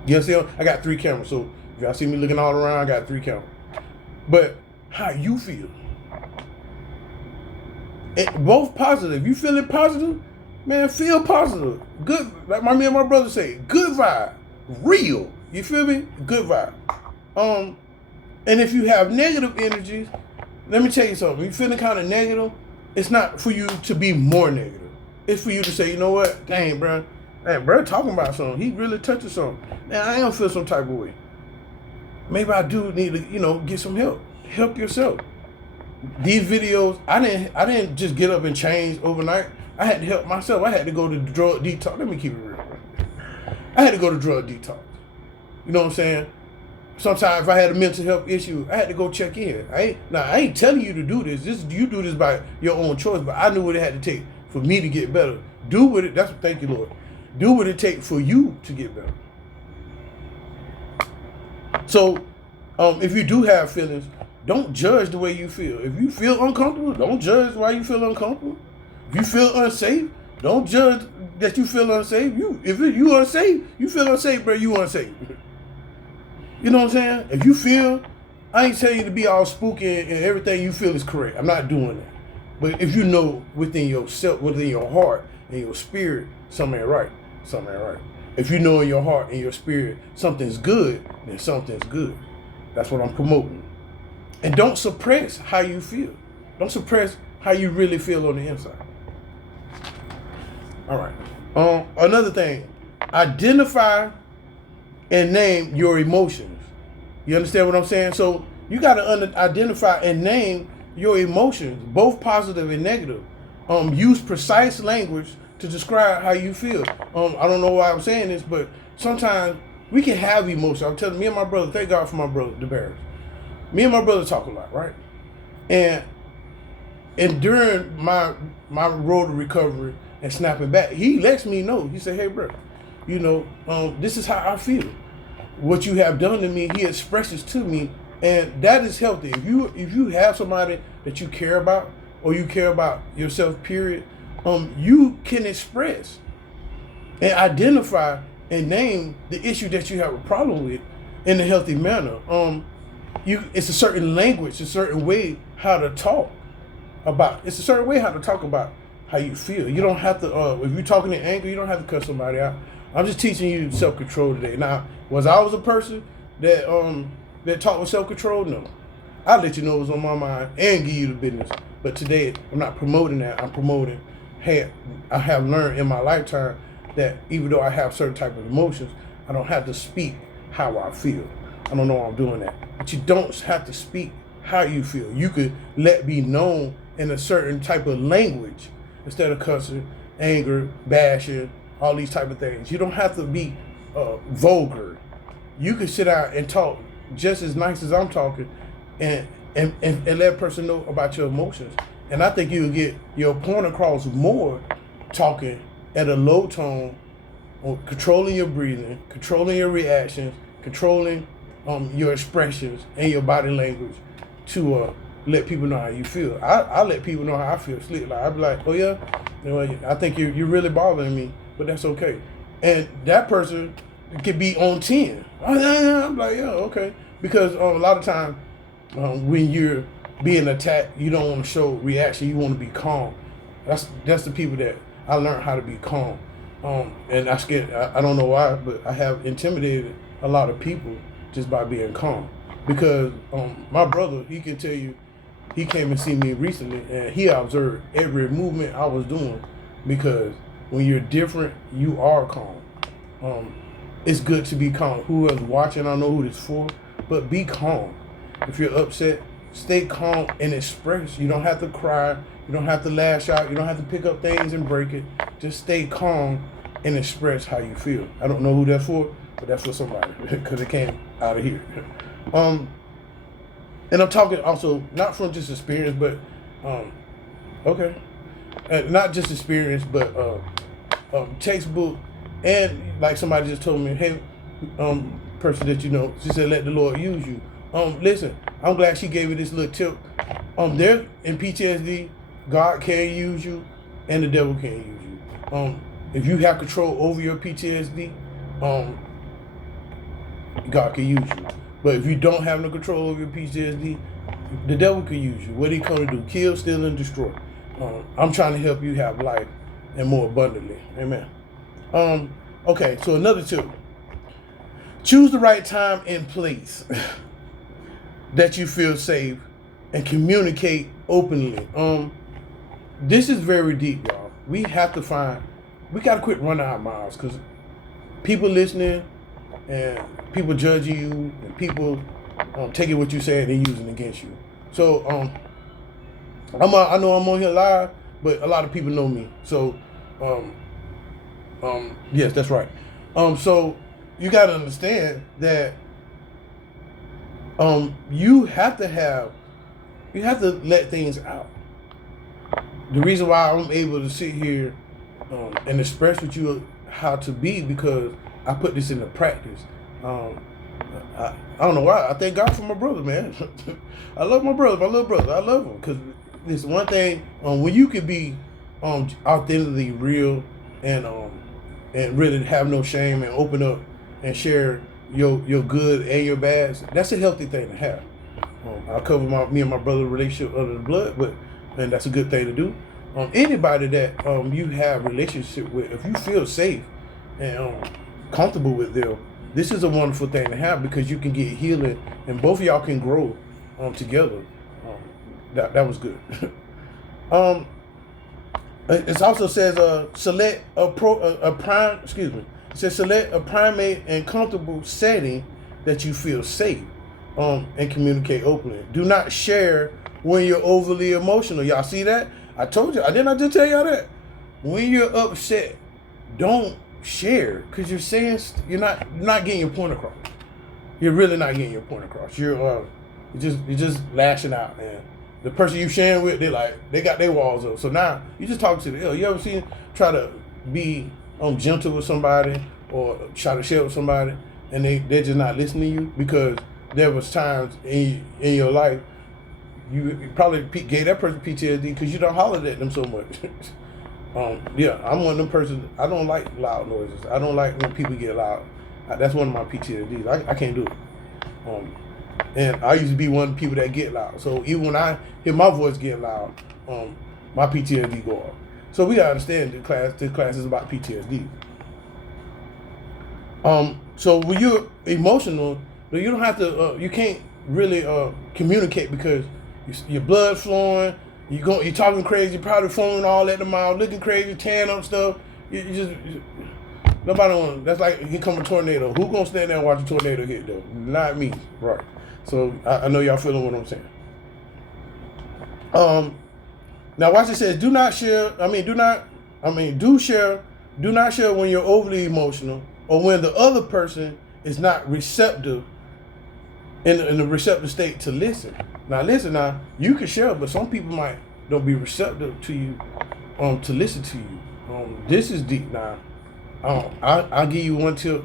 You understand? I got 3 cameras, so if y'all see me looking all around, I got 3 cameras. But how you feel. Both positive. You feeling positive? Man, feel positive. Good, like me and my brother say, good vibe. Real. You feel me? Good vibe. And if you have negative energies, let me tell you something. If you're feeling kind of negative, it's not for you to be more negative. It's for you to say, you know what? Dang, bro. Man, bro talking about something. He really touching something. Man, I don't feel some type of way. Maybe I do need to, get some help. Help yourself. These videos, I didn't just get up and change overnight. I had to help myself. I had to go to drug detox. Let me keep it real. I had to go to drug detox. You know what I'm saying? Sometimes if I had a mental health issue, I had to go check in. I ain't telling you to do this. You do this by your own choice, but I knew what it had to take for me to get better. Do what it, thank you, Lord. Do what it takes for you to get better. So, if you do have feelings, don't judge the way you feel. If you feel uncomfortable, don't judge why you feel uncomfortable. If you feel unsafe, don't judge that you feel unsafe. If you unsafe, you feel unsafe, bro, you unsafe. You know what I'm saying? If you feel, I ain't telling you to be all spooky and everything you feel is correct. I'm not doing that. But if you know within yourself, within your heart and your spirit, something ain't right. Something ain't right. If you know in your heart and your spirit something's good, then something's good. That's what I'm promoting. And don't suppress how you feel. Don't suppress how you really feel on the inside. All right. Another thing, identify and name your emotions. You understand what I'm saying? So you got to identify and name your emotions, both positive and negative. Use precise language to describe how you feel. I don't know why I'm saying this, but sometimes we can have emotions. I'm telling me and my brother, thank God for my brother, the Bears. Me and my brother talk a lot, right? And during my road to recovery and snapping back, he lets me know. He said, hey, bro, this is how I feel. What you have done to me, he expresses to me, and that is healthy. If you have somebody that you care about, or you care about yourself, period, you can express and identify and name the issue that you have a problem with in a healthy manner. It's a certain language, a certain way how to talk about. It's a certain way how to talk about how you feel. You don't have to. If you're talking in anger, you don't have to cuss somebody out. I'm just teaching you self-control today. Now, was I a person that taught with self-control? No. I'll let you know what's on my mind and give you the business. But today, I'm not promoting that. I'm promoting, hey, I have learned in my lifetime that even though I have certain type of emotions, I don't have to speak how I feel. I don't know why I'm doing that. But you don't have to speak how you feel. You could let be known in a certain type of language instead of cussing, anger, bashing, all these type of things. You don't have to be vulgar. You can sit out and talk just as nice as I'm talking and let a person know about your emotions. And I think you'll get your point across more talking at a low tone, or controlling your breathing, controlling your reactions, controlling your expressions and your body language to let people know how you feel. I let people know how I feel. Like I be like, oh yeah, I think you're really bothering me, but that's okay. And that person could be on 10. I'm like, yeah, okay. Because a lot of times when you're being attacked, you don't want to show reaction. You want to be calm. That's the people that I learned how to be calm. And I scared. I don't know why, but I have intimidated a lot of people just by being calm. Because my brother, he can tell you, he came and see me recently, and he observed every movement I was doing. Because when you're different, you are calm. It's good to be calm. Who is watching? I don't know who this for, but be calm. If you're upset, stay calm and express. You don't have to cry. You don't have to lash out. You don't have to pick up things and break it. Just stay calm and express how you feel. I don't know who that's for, but that's for somebody because it came out of here. And I'm talking also not from just experience, but okay, not just experience, but textbook, and like somebody just told me, hey, person that you know, she said, let the Lord use you. Listen, I'm glad she gave me this little tip. There in PTSD, God can use you, and the devil can use you. If you have control over your PTSD, God can use you. But if you don't have no control over your PTSD, the devil can use you. What he come to do? Kill, steal, and destroy. I'm trying to help you have life and more abundantly. Amen. Okay, so another tip. Choose the right time and place that you feel safe and communicate openly. This is very deep, y'all. We got to quit running our mouths because people listening and people judging you and people taking what you say and then using it against you. So I know I'm on here live, but a lot of people know me. So yes, that's right. So you got to understand that you have to let things out. The reason why I'm able to sit here and express with you how to be, because I put this into practice. I don't know why. I thank God for my brother, man. I love my brother, my little brother. I love him because this one thing. When you can be authentically real and really have no shame and open up and share your good and your bads, that's a healthy thing to have. I cover me and my brother's relationship under the blood, and that's a good thing to do. Anybody that you have a relationship with, if you feel safe and comfortable with them, this is a wonderful thing to have because you can get healing and both of y'all can grow together. That was good. It also says select select a primate and comfortable setting that you feel safe and communicate openly. Do not share when you're overly emotional. Y'all see that? I told you. Didn't I just tell y'all that? When you're upset, don't share because you're not getting your point across. You're really not getting your point across. You're just lashing out, man. The person you sharing with, they got their walls up. So now you just talk to them. You ever try to be gentle with somebody or try to share with somebody and they're just not listening to you because there was times in your life you probably gave that person PTSD because you don't holler at them so much. Yeah, I'm one of them persons. I don't like loud noises. I don't like when people get loud. That's one of my PTSDs. I can't do it. And I used to be one of the people that get loud. So even when I hear my voice get loud, my PTSD go off. So we gotta understand this class is about PTSD. So when you're emotional, you don't have to. You can't really communicate because your blood flowing. You're talking crazy. You're probably foaming all at the mouth, looking crazy, tearing up stuff. Nobody want. That's like here come a tornado. Who gonna stand there and watch a tornado hit though? Not me, right? So I know y'all feeling what I'm saying. Now watch it says, do share when you're overly emotional or when the other person is not receptive in a receptive state to listen. Now you can share, but some people might don't be receptive to you to listen to you. This is deep now. I'll give you one tip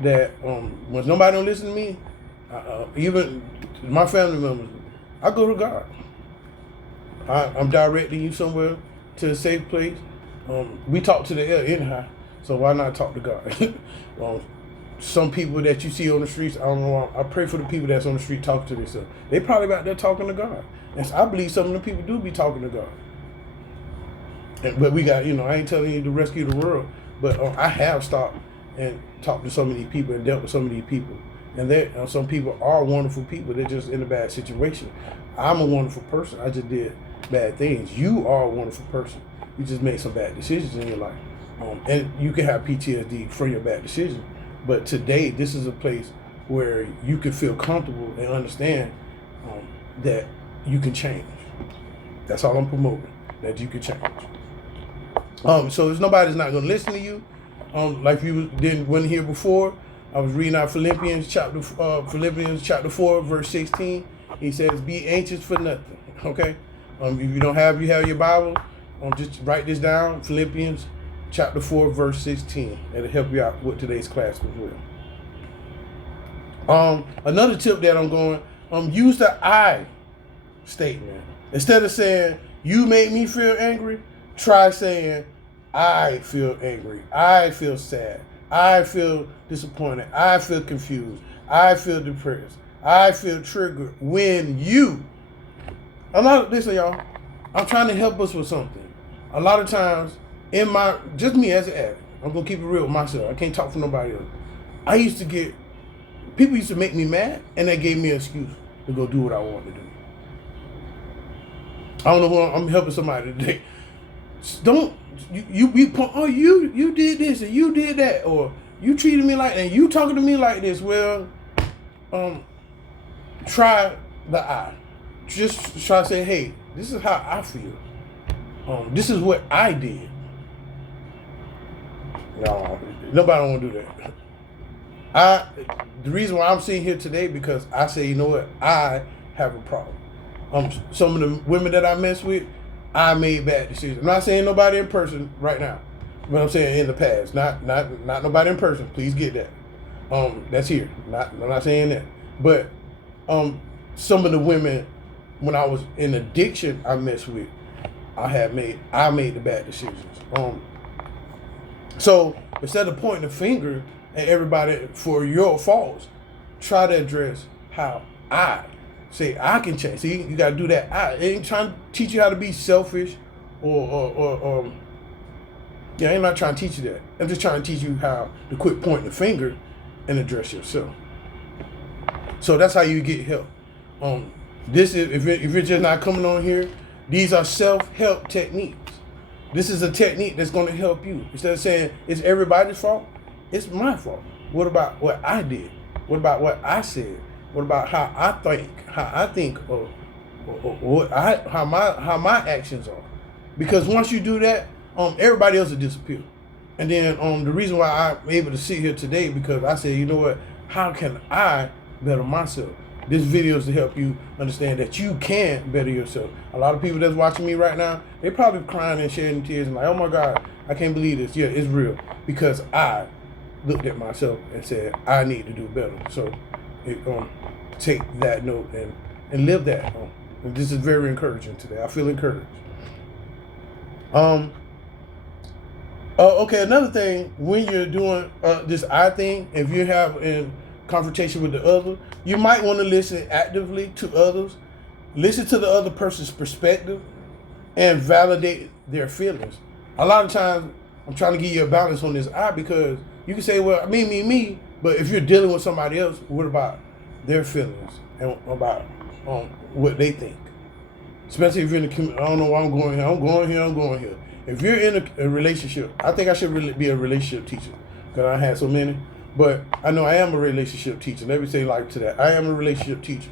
that when nobody don't listen to me, even my family members, I go to God. I'm directing you somewhere to a safe place. We talk to the air anyhow, so why not talk to God? Some people that you see on the streets, I don't know. I pray for the people that's on the street talking to themselves. They probably out there talking to God. And I believe some of the people do be talking to God. But we got, I ain't telling you to rescue the world, but I have stopped and talked to so many people and dealt with so many people. And some people are wonderful people. They're just in a bad situation. I'm a wonderful person. I just did bad things. You are a wonderful person. You just made some bad decisions in your life. And you can have PTSD from your bad decision. But today, this is a place where you can feel comfortable and understand that you can change. That's all I'm promoting, that you can change. So if nobody's not going to listen to you, like you wasn't here before, I was reading out Philippians chapter 4, verse 16. He says, "Be anxious for nothing." Okay. If you don't have your Bible, just write this down. Philippians chapter 4, verse 16. It'll help you out with today's class as well. Another tip that I'm going, use the I statement. Instead of saying, "You make me feel angry," try saying, "I feel angry. I feel sad. I feel disappointed. I feel confused. I feel depressed. I feel triggered when you." Listen, y'all, I'm trying to help us with something. A lot of times, just me as an addict, I'm going to keep it real with myself. I can't talk for nobody else. People used to make me mad, and they gave me an excuse to go do what I wanted to do. I don't know who I'm helping somebody today. You did this and you did that, or you treated me like that, and you talking to me like this. Well, try the I. Just try to say, "Hey, this is how I feel. This is what I did." No, nobody want to do that. The reason why I'm sitting here today, because I say, you know what, I have a problem. Some of the women that I mess with, I made bad decisions. I'm not saying nobody in person right now, but I'm saying in the past. Not nobody in person. Please get that. That's here. I'm not saying that. But some of the women, when I was in addiction, I messed with, I made the bad decisions. So instead of pointing the finger at everybody for your faults, try to address how I say I can change. See, you got to do that. I ain't trying to teach you how to be selfish or I'm not trying to teach you that. I'm just trying to teach you how to quit pointing the finger and address yourself. So that's how you get help. This is if you're just not coming on here, these are self-help techniques. This is a technique that's going to help you. Instead of saying it's everybody's fault, it's my fault. What about what I did? What about what I said? What about how I think, or how my actions are? Because once you do that, everybody else will disappear. And then the reason why I'm able to sit here today, because I said, you know what? How can I better myself? This video is to help you understand that you can better yourself. A lot of people that's watching me right now, they're probably crying and shedding tears and like, "Oh my God, I can't believe this." Yeah, it's real. Because I looked at myself and said, I need to do better. So take that note and live that. And this is very encouraging today. I feel encouraged. Okay, another thing, when you're doing this I thing, if you have in confrontation with the other, you might want to listen actively to others. Listen to the other person's perspective and validate their feelings. A lot of times, I'm trying to give you a balance on this I, because you can say, well, me, but if you're dealing with somebody else, what about their feelings and about what they think? Especially if you're in the I don't know why I'm going here. If you're in a relationship, I think I should really be a relationship teacher, because I had so many. But I know I am a relationship teacher. Let me say like to that. I am a relationship teacher.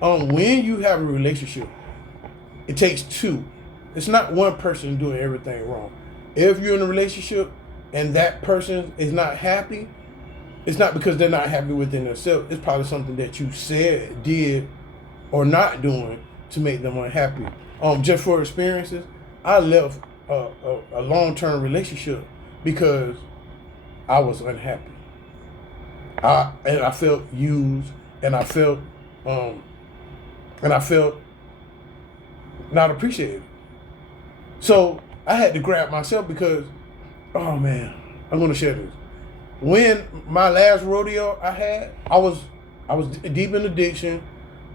When you have a relationship, it takes two. It's not one person doing everything wrong. If you're in a relationship and that person is not happy, it's not because they're not happy within themselves. It's probably something that you said, did, or not doing to make them unhappy. Just for experiences, I left a long-term relationship because I was unhappy. I felt used, and I felt not appreciated. So I had to grab myself because, oh man, I'm gonna share this. When my last rodeo I had, I was deep in addiction.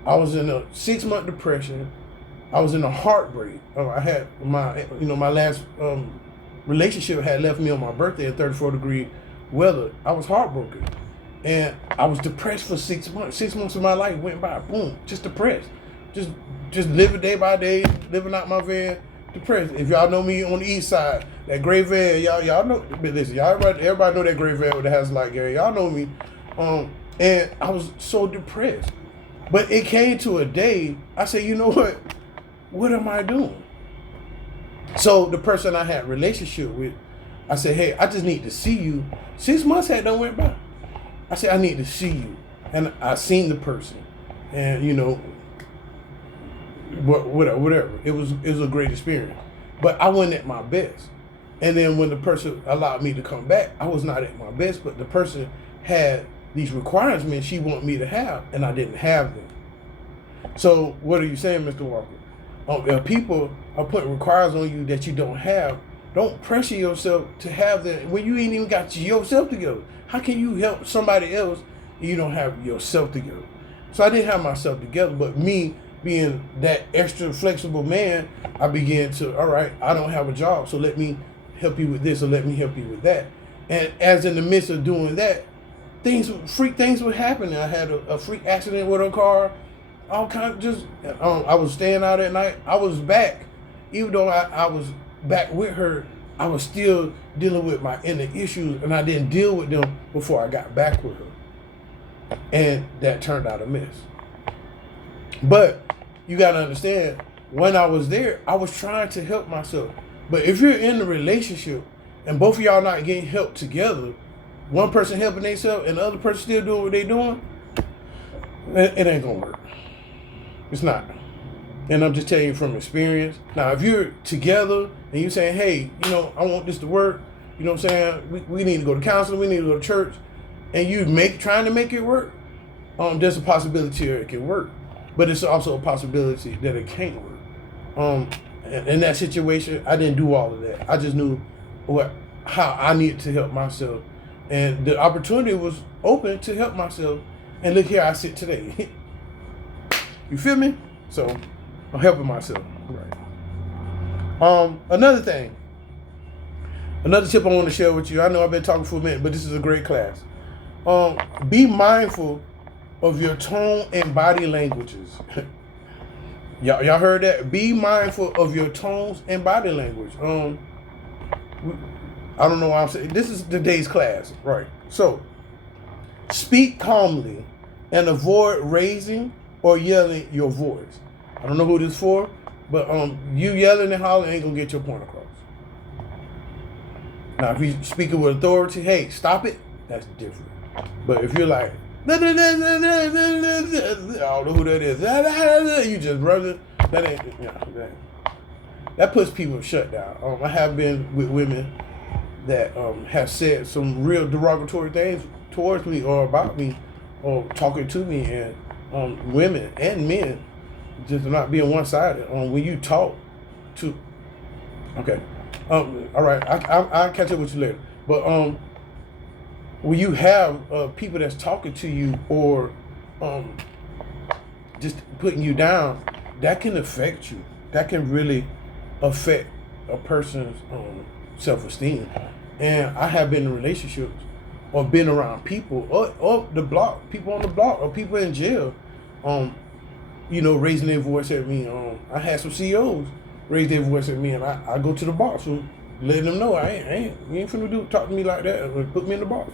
I was in a 6-month depression. I was in a heartbreak. I had my last relationship had left me on my birthday in 34-degree weather. I was heartbroken, and I was depressed for 6 months. 6 months of my life went by, boom, just depressed, just living day by day, living out my van, depressed. If y'all know me on the east side, that gray van, y'all know. But listen, everybody know that gray van with the house like Gary. Y'all know me, and I was so depressed. But it came to a day, I said, you know what? What am I doing? So the person I had a relationship with, I said, hey, I just need to see you. 6 months had done went by. I said, I need to see you. And I seen the person. And, whatever. It was a great experience. But I wasn't at my best. And then when the person allowed me to come back, I was not at my best, but the person had these requirements she wanted me to have, and I didn't have them. So what are you saying, Mr. Walker? If people are putting requirements on you that you don't have, don't pressure yourself to have them when you ain't even got yourself together. How can you help somebody else if you don't have yourself together? So I didn't have myself together, but me being that extra flexible man, I began to, all right, I don't have a job, so let me help you with this or let me help you with that. And as in the midst of doing that, freak things were happening. I had a freak accident with a car. All kinds of I was staying out at night. I was back. Even though I was back with her, I was still dealing with my inner issues, and I didn't deal with them before I got back with her. And that turned out a mess. But you got to understand, when I was there, I was trying to help myself. But if you're in a relationship and both of y'all not getting help together, one person helping themselves and the other person still doing what they're doing, it ain't going to work. It's not. And I'm just telling you from experience. Now, if you're together and you're saying, hey, I want this to work, you know what I'm saying? We need to go to counseling, we need to go to church, and you trying to make it work, there's a possibility it can work. But it's also a possibility that it can't work. In that situation, I didn't do all of that. I just knew how I needed to help myself. And the opportunity was open to help myself. And look here I sit today. You feel me? So I'm helping myself. Right. Another thing. Another tip I want to share with you. I know I've been talking for a minute, but this is a great class. Be mindful of your tone and body languages. Y'all heard that? Be mindful of your tones and body language. I don't know why I'm saying this is today's class, right? So, speak calmly and avoid raising or yelling your voice. I don't know who this is for, but you yelling and hollering ain't gonna get your point across. Now, if you're speaking with authority, hey, stop it. That's different. But if you're like, I don't know who that is. You just brother. That ain't. That puts people shut down. I have been with women that have said some real derogatory things towards me or about me or talking to me, and women and men just not being one-sided. When you talk to, okay, all right, I'll catch up with you later. But when you have people that's talking to you or just putting you down, that can affect you. That can really affect a person's self-esteem. And I have been in relationships or been around people or the block, people on the block or people in jail, raising their voice at me. I had some CEOs raise their voice at me, and I go to the boss and letting them know you ain't finna talk to me like that. Or put me in the box.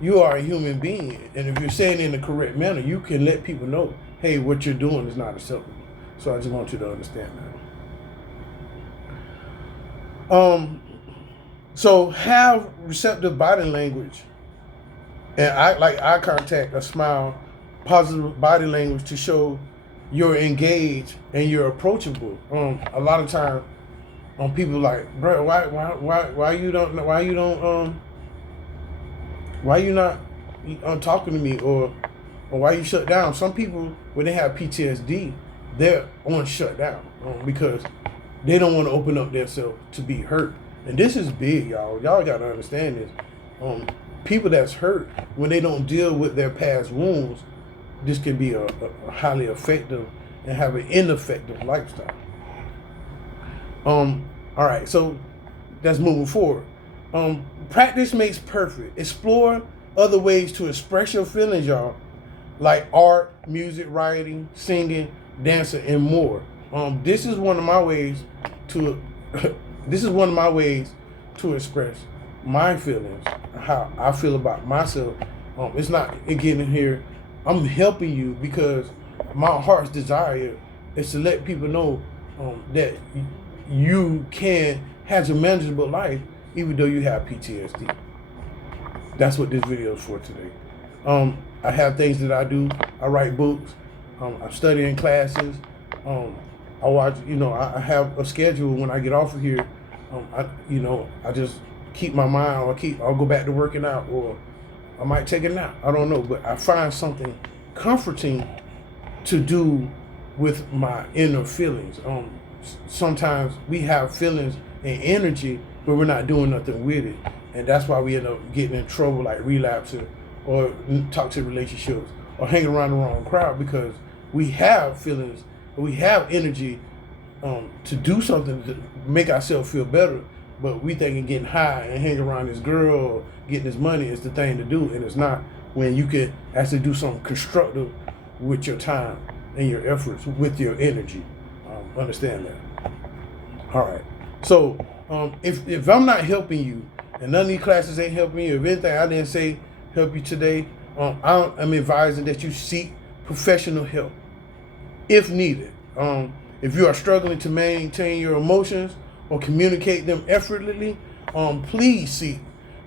You are a human being, and if you're saying it in the correct manner, you can let people know, hey, what you're doing is not acceptable. So I just want you to understand that. So have receptive body language and eye contact, a smile, positive body language to show you're engaged and you're approachable. A lot of times, people like, bro, why you not talking to me or why you shut down? Some people, when they have PTSD, they're on shutdown because they don't want to open up themselves to be hurt. And this is big, y'all. Y'all got to understand this. People that's hurt, when they don't deal with their past wounds, this can be a highly effective and have an ineffective lifestyle. All right, so that's moving forward. Practice makes perfect. Explore other ways to express your feelings, y'all, like art, music, writing, singing, dancing, and more. This is one of my ways to this is one of my ways to express my feelings, how I feel about myself. It's not getting here. I'm helping you because my heart's desire is to let people know that you can have a manageable life even though you have PTSD. That's what this video is for today. I have things that I do. I write books. I'm studying classes. I watch. I have a schedule when I get off of here. I just keep my mind. I'll go back to working out, or I might take a nap. I don't know, but I find something comforting to do with my inner feelings. Sometimes we have feelings and energy, but we're not doing nothing with it, and that's why we end up getting in trouble, like relapsing or toxic relationships or hanging around the wrong crowd, because we have feelings, we have energy to do something to make ourselves feel better, but we thinking getting high and hanging around this girl or getting this money is the thing to do, and it's not, when you can actually do something constructive with your time and your efforts, with your energy. Understand that. All right. So if I'm not helping you, and none of these classes ain't helping you, if anything I didn't say help you today, I'm advising that you seek professional help if needed. If you are struggling to maintain your emotions or communicate them effortlessly, please seek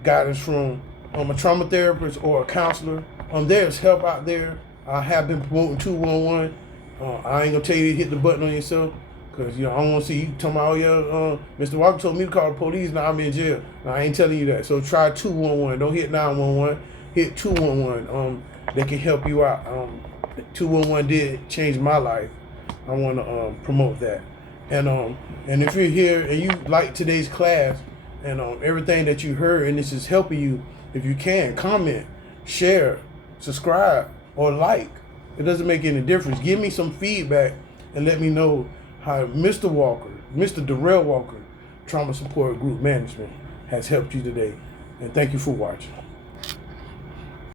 guidance from a trauma therapist or a counselor. There's help out there. I have been promoting 211. I ain't gonna tell you to hit the button on yourself, because I don't want to see you talking about, Mr. Walker told me to call the police, now I'm in jail. Now, I ain't telling you that. So try 211. Don't hit 911. Hit 211. They can help you out. 211 did change my life. I want to promote that. And if you're here and you like today's class and everything that you heard, and this is helping you, if you can, comment, share, subscribe, or like. It doesn't make any difference. Give me some feedback and let me know how Mr. Darrell Walker, Trauma Support Group Management, has helped you today. And thank you for watching.